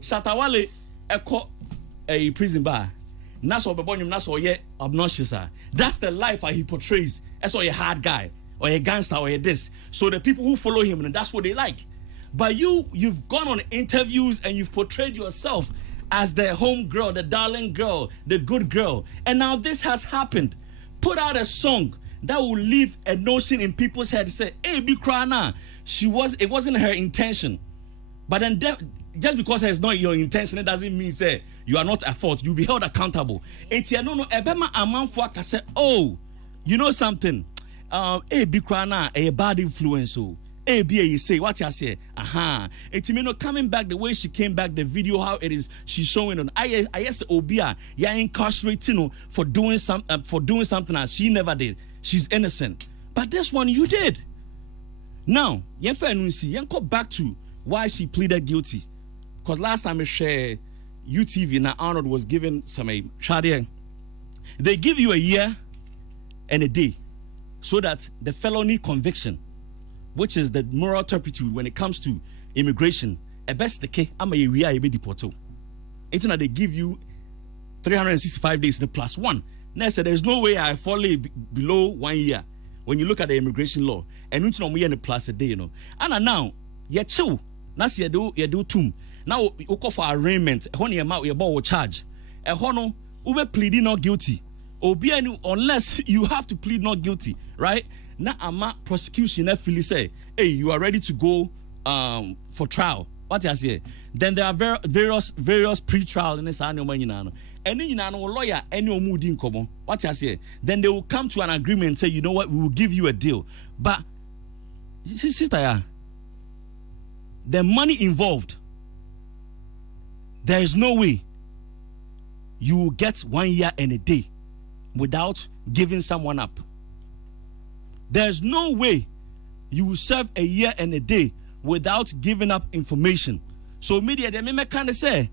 Shatawale eko a prison bar. That's what that's all obnoxious. That's the life he portrays. That's all a hard guy or a gangster or a this. So the people who follow him, and that's what they like. But you've gone on interviews and you've portrayed yourself as the home girl, the darling girl, the good girl. And now this has happened. Put out a song that will leave a notion in people's head. Say, hey, be crying. It wasn't her intention. But then just because it's not your intention, it doesn't mean say you are not at fault. You'll be held accountable. Ebema amanfo aka say, oh, you know something? Be crying a bad influence. You say what you say. Coming back the way she came back, the video how it is she's showing on. I guess Obia, you're incarcerated for doing something that she never did. She's innocent. But this one you did. Now, go back to why she pleaded guilty. Because last time I shared UTV and Arnold was given some Shadia. They give you a year and a day so that the felony conviction, which is the moral turpitude when it comes to immigration, a best the case, I'm a area be deported. It's not they give you 365 days in the plus one. Now said there's no way I fall below 1 year when you look at the immigration law. And it's not me and plus a day, And now, you're chill. Now you do tum. Now you call for arraignment. When you're out, you're about charge. A hono, ube pleading not guilty. Unless you have to plead not guilty, right? Now ama prosecution actually say, hey, you are ready to go for trial. What I say? Then there are various pre-trial in this annual money. And then lawyer any mood in common. What I say? Then they will come to an agreement and say, you know what, we will give you a deal. But sister, the money involved, there is no way you will get 1 year and a day without giving someone up. There's no way you will serve a year and a day without giving up information. So media, they may kind of say,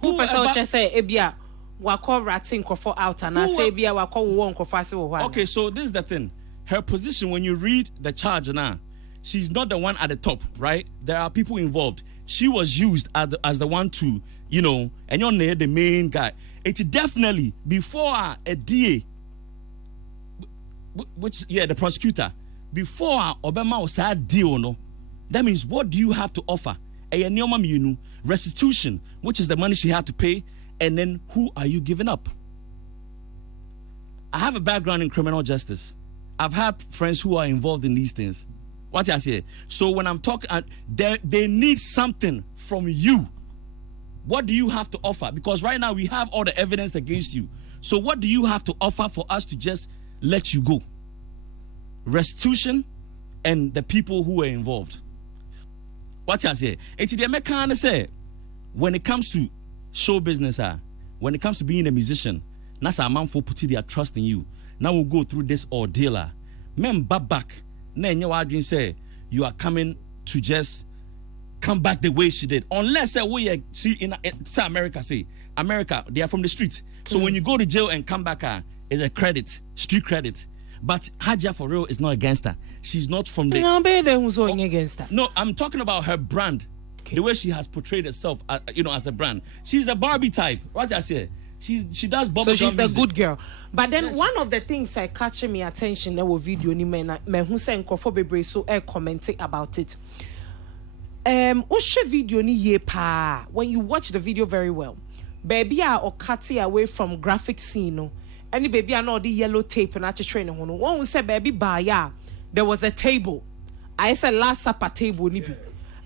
whoever say, Ebia, wako rating kofo out and I say, Ebia, wako won kofasi. Okay, so this is the thing. Her position, when you read the charge now, she's not the one at the top, right? There are people involved. She was used as the one to, and you're the main guy. It's definitely before a DA, the prosecutor, before Obama was a deal, no. That means what do you have to offer? Restitution, which is the money she had to pay, and then who are you giving up? I have a background in criminal justice. I've had friends who are involved in these things. What I say? So when I'm talking, they need something from you. What do you have to offer? Because right now we have all the evidence against you. So what do you have to offer for us to just let you go? Restitution and the people who were involved. What I say? It's the American say when it comes to show business, when it comes to being a musician, that's a man for putting their trust in you. Now we'll go through this ordeal. Remember back. Then your audience say you are coming to just come back the way she did. Unless we see in America, they are from the streets. So when you go to jail and come back, it's a credit, street credit. But Haja for real is not a gangster. She's not from the. No, I'm talking about her brand, the way she has portrayed herself, as a brand. She's the Barbie type. What I say? She does bubble. So she's the good girl. But then one of the things that catching me attention that was video ni me who say nkofo bebre so commenting about it. Oshe video ni ye pa. When you watch the video very well, baby or cutting away from graphic scene no any baby are not the yellow tape and actually train one who said baby by there was a table I said last supper table nibi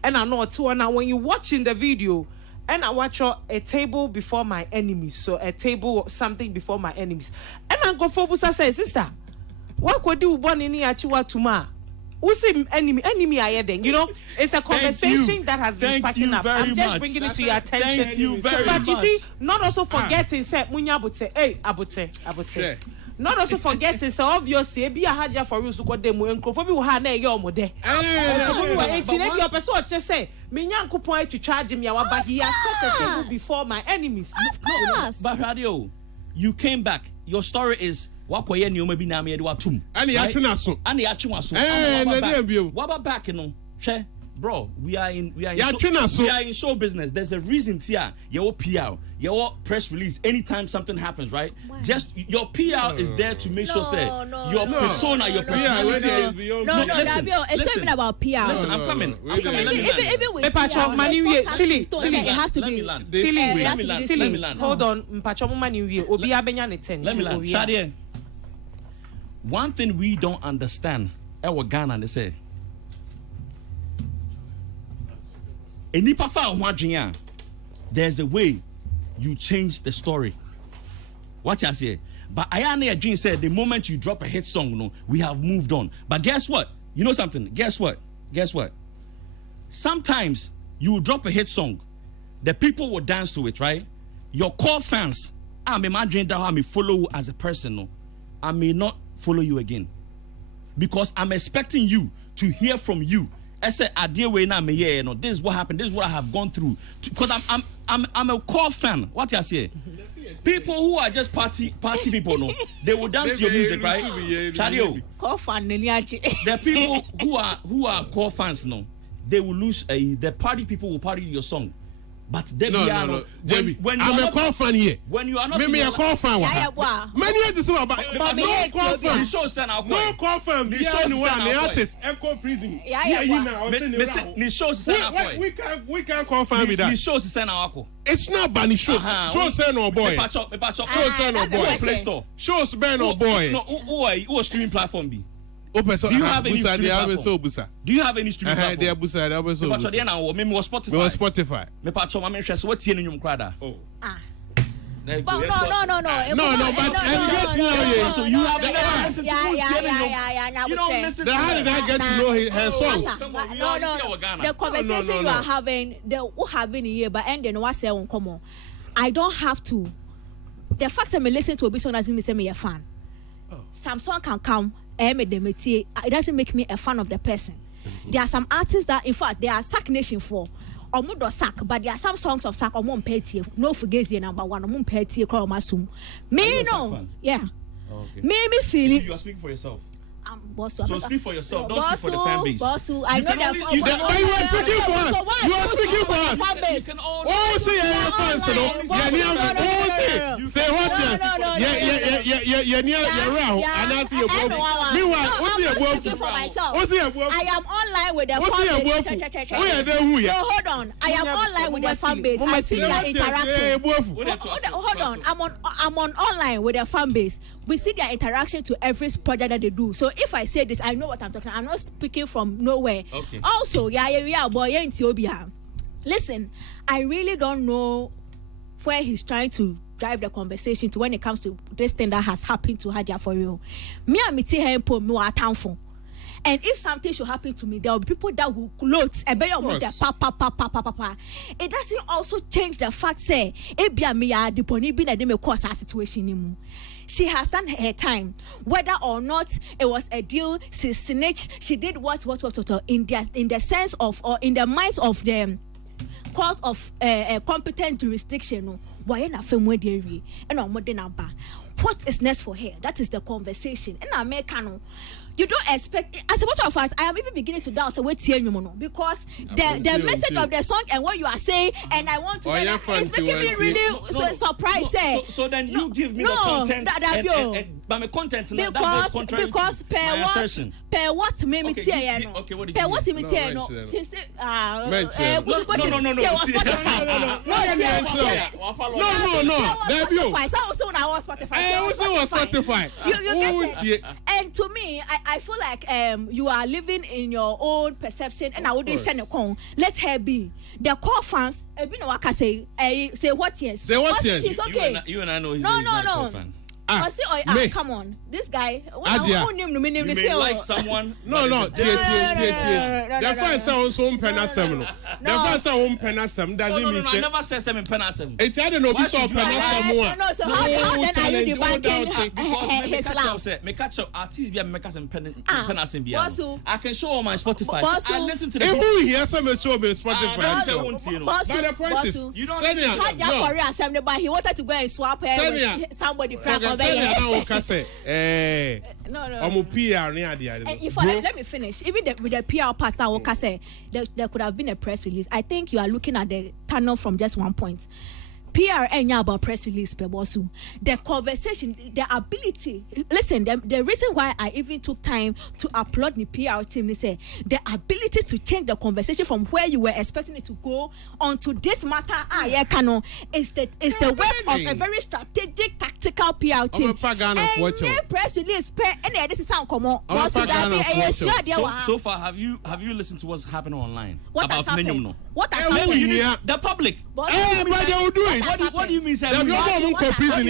and I know too now when you watching the video and I watch a table before my enemies so a table something before my enemies and I go for busa say sister what could do born in here tuma Usi enemy are then you know it's a conversation that has been sparking up. I'm just bringing it to your attention. Thank you very but much. You see, not also forgetting say munya abute, hey abute. Not also forgetting say obviously be a haja for you so called them encrophobia will ha na your mode. It's your person just say me nyanko point to charge me but he has set a table before my enemies. Of course. But radio, you came back. Your story is wakoye ni omabi na me de watum and ya twena so and ya twena so waba back no hwe bro we are in show business. There's a reason here your PR your press release anytime something happens, right? Wow. Just your PR is there to make sure say your persona your personality listen, it's not even about PR. Listen, I'm coming even with Mpacho mani wie Tilly it has to be Tilly hold on mpacho mani wie obi abenya ne 10 let me land Shadie. One thing we don't understand Ghana they say there's a way you change the story. What I say? But Ayane Ajin said the moment you drop a hit song, no, we have moved on. But guess what? You know something? Guess what? Sometimes you drop a hit song, the people will dance to it, right? Your core fans, I'm imagining that I may follow you as a person, no, I may not follow you again because I'm expecting you to hear from you. I said, "Idea way now, me yeah, no. This is what happened. This is what I have gone through." Because I'm a core fan. What I say? People who are just party people, no, they will dance to your music, right? Chadio, core fan, the people who are core fans, no, they will lose. The party people will party your song. But then no. When I'm a core fan here. When you are not, me a core fan. Many years ago, but no core fan. The show send out. No core fan. The show send the artist. Echo prison. Yeah. The show send out. We can't core fan with that. The show send out. It's not Bunny show. Show send no boy. Show send no boy. Play Store. Shows ban no boy. No, who streaming platform be? Do you have any streaming platform? Do you have any streaming platform? They are Busa. They are Busa. But you know, me was Spotify. Me was Spotify. Me patcho, me interest. What you in crowd? Oh. No. But So you have never listened to you don't listen to how did I get to know her songs? No. The conversation you are having, who have been here, but ending what say on come. I don't have to. The fact that me listen to a song doesn't mean me a fan. Some song can come. It doesn't make me a fan of the person. There are some artists that, in fact, they are Sack Nation for. Or Mudo Sack, but there are some songs of Sack or Mom Petty. No Fugazi number one, or Mom Petty, Cromasum. Me no. Yeah. Okay. Me feel it. You are speaking for yourself. Boss, so speak for yourself. Don't speak for the fan base. Boss, I know that. You are speaking for us. You are speaking for us. You can all. Oh, say your fans, no. Say what? And I see your boy. Meanwhile, what's your boy? I am online with the fan base. Hold on. I am online with the fan base. I see their interaction. Hold on. I'm on online with the fan base. We see their interaction to every project that they do. So if I say this, I know what I'm talking. I'm not speaking from nowhere. Okay. Also, boy, listen, I really don't know where he's trying to drive the conversation to when it comes to this thing that has happened to Hadia for you. Me and Miti Hempo, me are townful. And if something should happen to me, there will be people that will clothes and bear with their papa. It doesn't also change the fact say, Ebia me are the pony bin and they may cause our situation. She has done her time, whether or not it was a deal. She snitched. She did what in the sense of or in the minds of the court of competent jurisdiction. Why na famwe deri and on modern aba. What is next for her? That is the conversation. And Americano. you don't expect. As a matter of fact, I am even beginning to doubt. So wait here, because the message of the song and what you are saying, and I want to. It's making me really surprised. So then you give me the content. But my content now that goes contrary because per what me okay, what did per what you me mean? no. She said No. No. Spotify. You get it. And to me, I feel like you are living in your own perception, and I wouldn't send a call. Let her be. The core fans, say what yes. Say what yes. She's okay. You and I know he's no. not a core fan. Come on, this guy. You may like someone. No. The first sound so penasem. The first sound penasem doesn't mean. I never said seven penasem. It's I don't know. Be so penasem. No. So how then are you debugging his love? Me catch up artists be make us penasem. I can show on my Spotify. I listen to the. Who here some show me Spotify. But the point is, you don't listen. But he wanted to go and swap her with somebody. No. Let me finish. Even with the PR pastor, say there could have been a press release. I think you are looking at the tunnel from just one point. PR and about press release, Pebosu. The conversation, the ability. Listen, the reason why I even took time to applaud the PR team is the ability to change the conversation from where you were expecting it to go onto this matter. Is the work of a very strategic, tactical PR team. And press release, and this is sound common. So far, have you listened to what's happening online? What has happened? What has happened? The public. Everybody will do it. What do you mean? Prison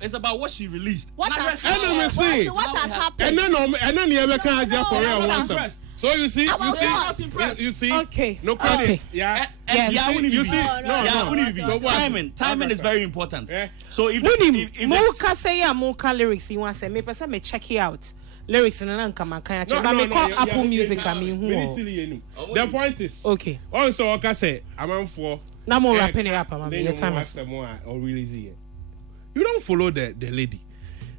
It's about what she released. What has happened? And then you ever can't just for real. So you see. Okay. No credit. Okay. Yeah. You see. Timing is very important. So if Mocha lyrics you want to say, me person me check it out. Lyrics in an come can Apple Music. I mean, the point is okay. Also, like I say, I'm on for no more wrapping it up. Your time is or release it. You don't follow the lady.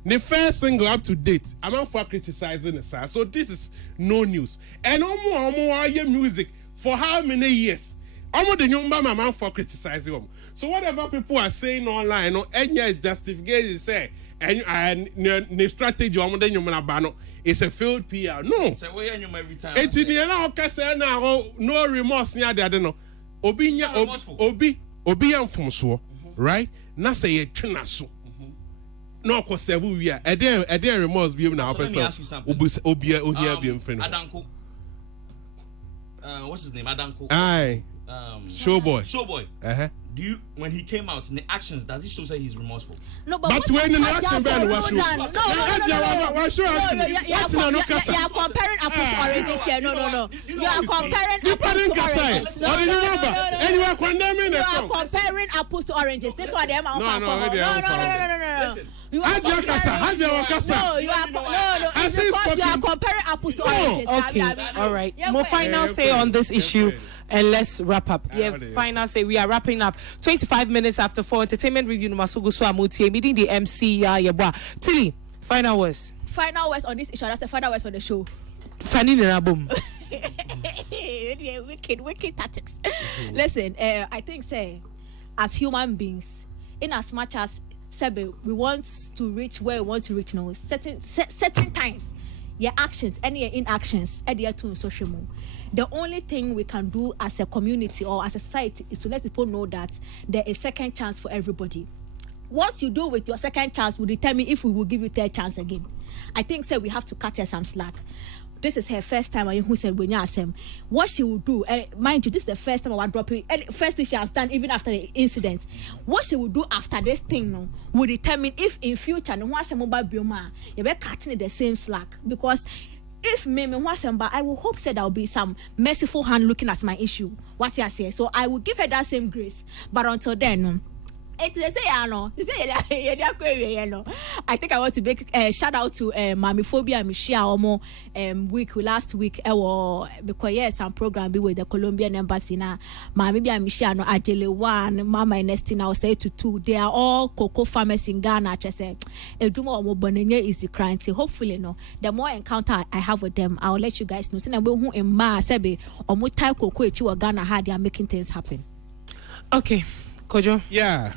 The first single up to date, I'm on for criticizing the side. So this is no news. And no more your music for how many years? I'm the new man for criticizing them. So whatever people are saying online, or any justification say. And the strategy I'm doing it's a failed PR. No. It's in the now no remorse near the I don't know. Obi am from so right? Na say ye twena so. No ko seven we are. E dey remorse be na person. Obi ohia be mfrene. Adanko. What's his name? Adanko. Aye. Showboy. Do you, when he came out in the actions, does it show that he's remorseful? No, but when in the action ban was you are comparing apples to oranges here. No. You are comparing apples to oranges. And you are condemning you are comparing apples to oranges. That's why they are No. You are comparing apples to oranges. Okay, all right. More final say on this issue, and let's wrap up. Final say. We are wrapping up. 25 minutes after 4. Entertainment review. Masugu Suamuti meeting the MC. Tilly. Final words. Final words on this issue. That's the final words for the show. Fanny Nabum. Wicked tactics. Listen, I think as human beings, in as much as we want to reach where we want to reach now, certain times, your actions and your inactions adhere to social media. The only thing we can do as a community or as a society is to let people know that there is second chance for everybody. What you do with your second chance will determine if we will give you third chance again. I think we have to cut her some slack. This is her first time who said when you ask him what she will do. Mind you, this is the first time I will drop it. First thing she has done even after the incident. What she will do after this thing will determine if in future no one mobile bioma you be cutting the same slack. Because if I will hope there will be some merciful hand looking at my issue. What you say? So I will give her that same grace. But until then, It's the say no. I think I want to make a shout out to Mamiphobia Michelle Omo week last week because yes some program be with the Colombian embassy na Mamibia Michelle no Ajele 1 Mama Ernestina I will say to 2 they are all cocoa farmers in Ghana just say edumo omo bonenye easy crying hopefully no the more encounter I have with them I'll let you guys know say na we hu in ma sebe omo tie cocoa echi wa Ghana how they are making things happen. Okay, Kojo. Yeah.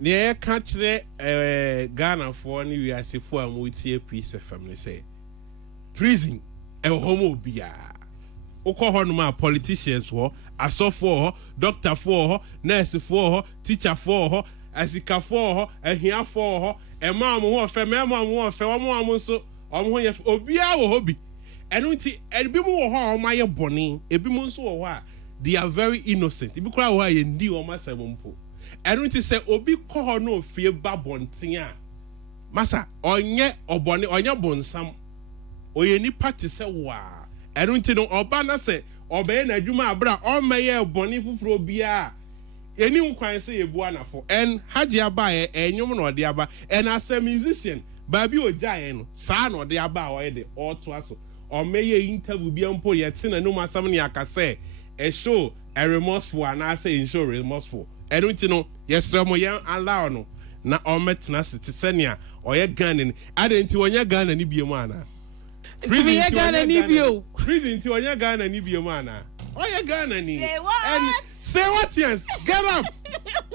The country Ghana for ni we are say for am with here peace family say prison e homo bia ukọ ho no ma politicians ho asofo ho doctor for ho nurse for ho teacher for ho asika for ho ahia for ho e ma mo ho fe me ma mo ho fe wo mo so o mo ye obia wo hobi enu nti ebi mo wo ho o ma ye boni ebi mo nso wo ho a they are very innocent ebi kura wo a ye ndi o ma sempo enu nti se obi kọ ho no fie ba bonten a masa onye obone onye bonsam oye ni party se wa enu nti no oba na se obeye na adwuma abra o meye boni fufuro bia eni nkwan se yebu anafo en haji aba enyum na ode aba en as a musician baabi ojaye no saa na ode aba o ye de o to aso o meye interview bia mpo ye tena no masam ne akase e show a remorseful and I say show remorseful enu nti no yesre mo yan allow no na o metena se tsenia o ye Ghana ade nti onye Ghana ni biemu ana Prison ye Ghana ni bio. Prison ti onye Ghana ni biemu ana oye Ghana ni Say what? And say what? Yes, get up.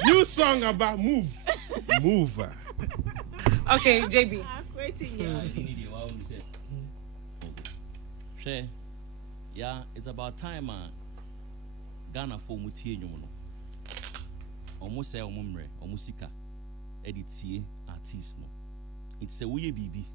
New song about move. Okay, JB. Yeah, it's about time Ghana for mutie nyum no. Almost say omumre, omusika editie artist no. It's say we bibi.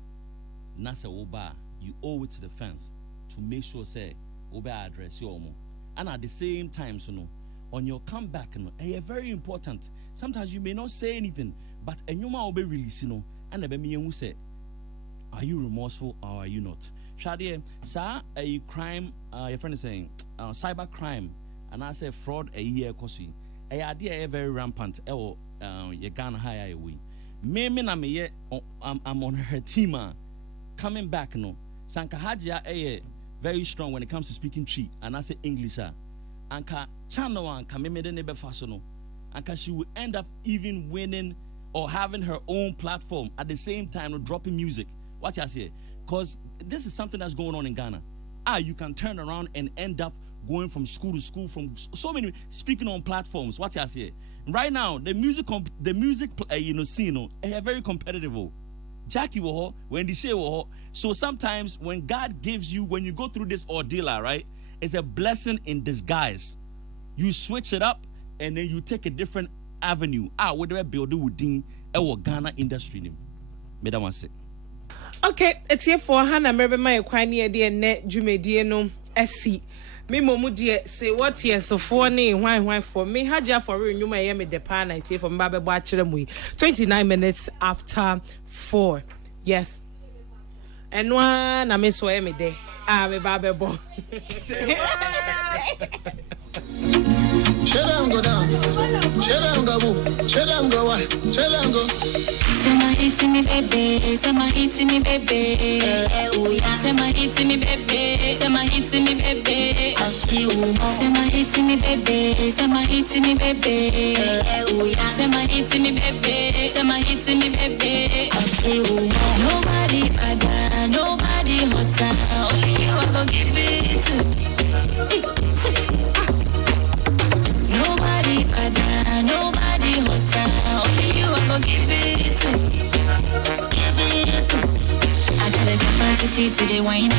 Na say oba, you owe it to the fans to make sure say oba address your omo. And at the same time so no on your comeback no very important. Sometimes you may not say anything but enyuma obe release no and ebe me hu say are you remorseful or are you not? Shadie sa a crime your friend is saying cyber crime and I say fraud a year kosi a idea very rampant ye Ghana high we me na me I'm on her team coming back no Sanka Hajia very strong when it comes to speaking Twi and I say English anka channel anka me de ne be faso no anka she will end up even winning or having her own platform at the same time dropping music. What you say? Because this is something that's going on in Ghana. You can turn around and end up going from school to school from so many speaking on platforms. What you say? Right now, the music scene very competitive. Jackie wo when the show wo. So sometimes when God gives you, when you go through this ordeal, right, it's a blessing in disguise. You switch it up and then you take a different avenue. Whatever build within our Ghana industry name. Madam say. Okay, it's here for Hannah Merbe my kwani de ne dwumedie no asi. Me momu de say what yes so for ne why for me haja for renew I me de pa na tie for me ba be bo akere mu 29 minutes after 4. Yes. And one na me so me de. Me ba be bo. Shut down, go dance. Shut down, go move. Shut down, go what? Shut down, go. Sema iti mi bebe, sema iti mi bebe. Sema iti mi bebe, sema iti mi bebe. Ashi umo. Sema iti mi bebe, sema iti mi bebe. Sema iti mi bebe, sema iti mi bebe. Ashi umo. Nobody bada, nobody hotter. Only you are gonna give it to me. Nobody bada, nobody hotter. Only you are gonna give it to me. Give it to me. I got a capacity to the wine.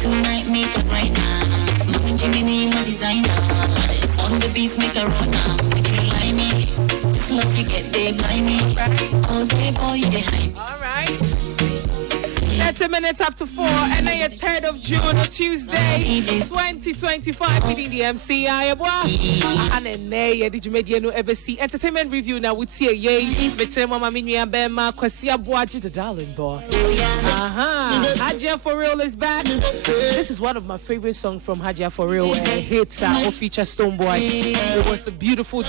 Tonight make up right now. Mama Jimmy, my designer. On the beats make a run now. Make you lie me. This love you get they blind me. All day boy you get high. All right. 20 minutes after 4, and then your 3rd of June, Tuesday, 2025, within the MCI. And then, did you make the ABC entertainment review now with Tia Ye, Victor Mama Minya Bema, Kwasia Boaji, the darling boy. Hajia For Real is back. This is one of my favorite songs from Hajia For Real. Hits or feature Stonebwoy. It was a beautiful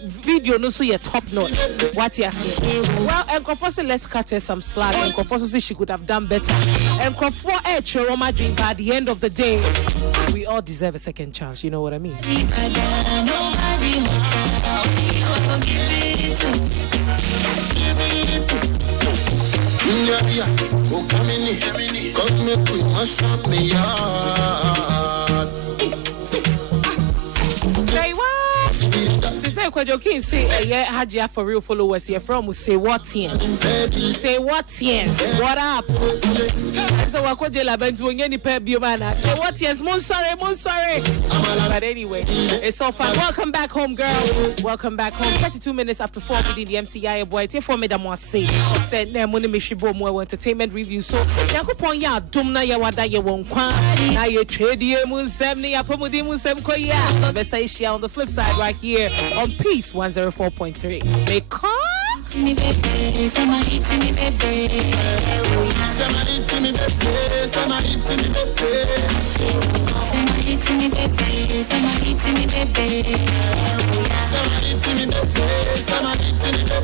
video, no so your top note. What you say? Well, and Kofoso, let's cut her some slack. And Kofoso says she could have done better. And Kofoso Chiroma dream, but at the end of the day, we all deserve a second chance. You know what I mean? Oh, come in, come make we mash up me yard. Say what? Say Kwajokin say Hajia For Real followers here from say what yes. Say what yes. What up? So Kwaje Labent when any pair be man. Say what yes, mon sorry. But anyway, it's all fun. Welcome back home, girl. Welcome back home. 32 minutes after 4 within the MCI boy. Take for me the more say. Said na money me shibo more entertainment review. So Yakupon ya dumna ya wada ye won kwa. Na ye trade ye mun semni ya pomudi mun sem ko ya. Let's say she on the flip side right here on Peace 104.3. Because me baby, sama hit me baby. Sama hit me baby, sama hit me baby. Sama hit me baby, sama hit me baby. Sama hit me baby, sama hit me baby.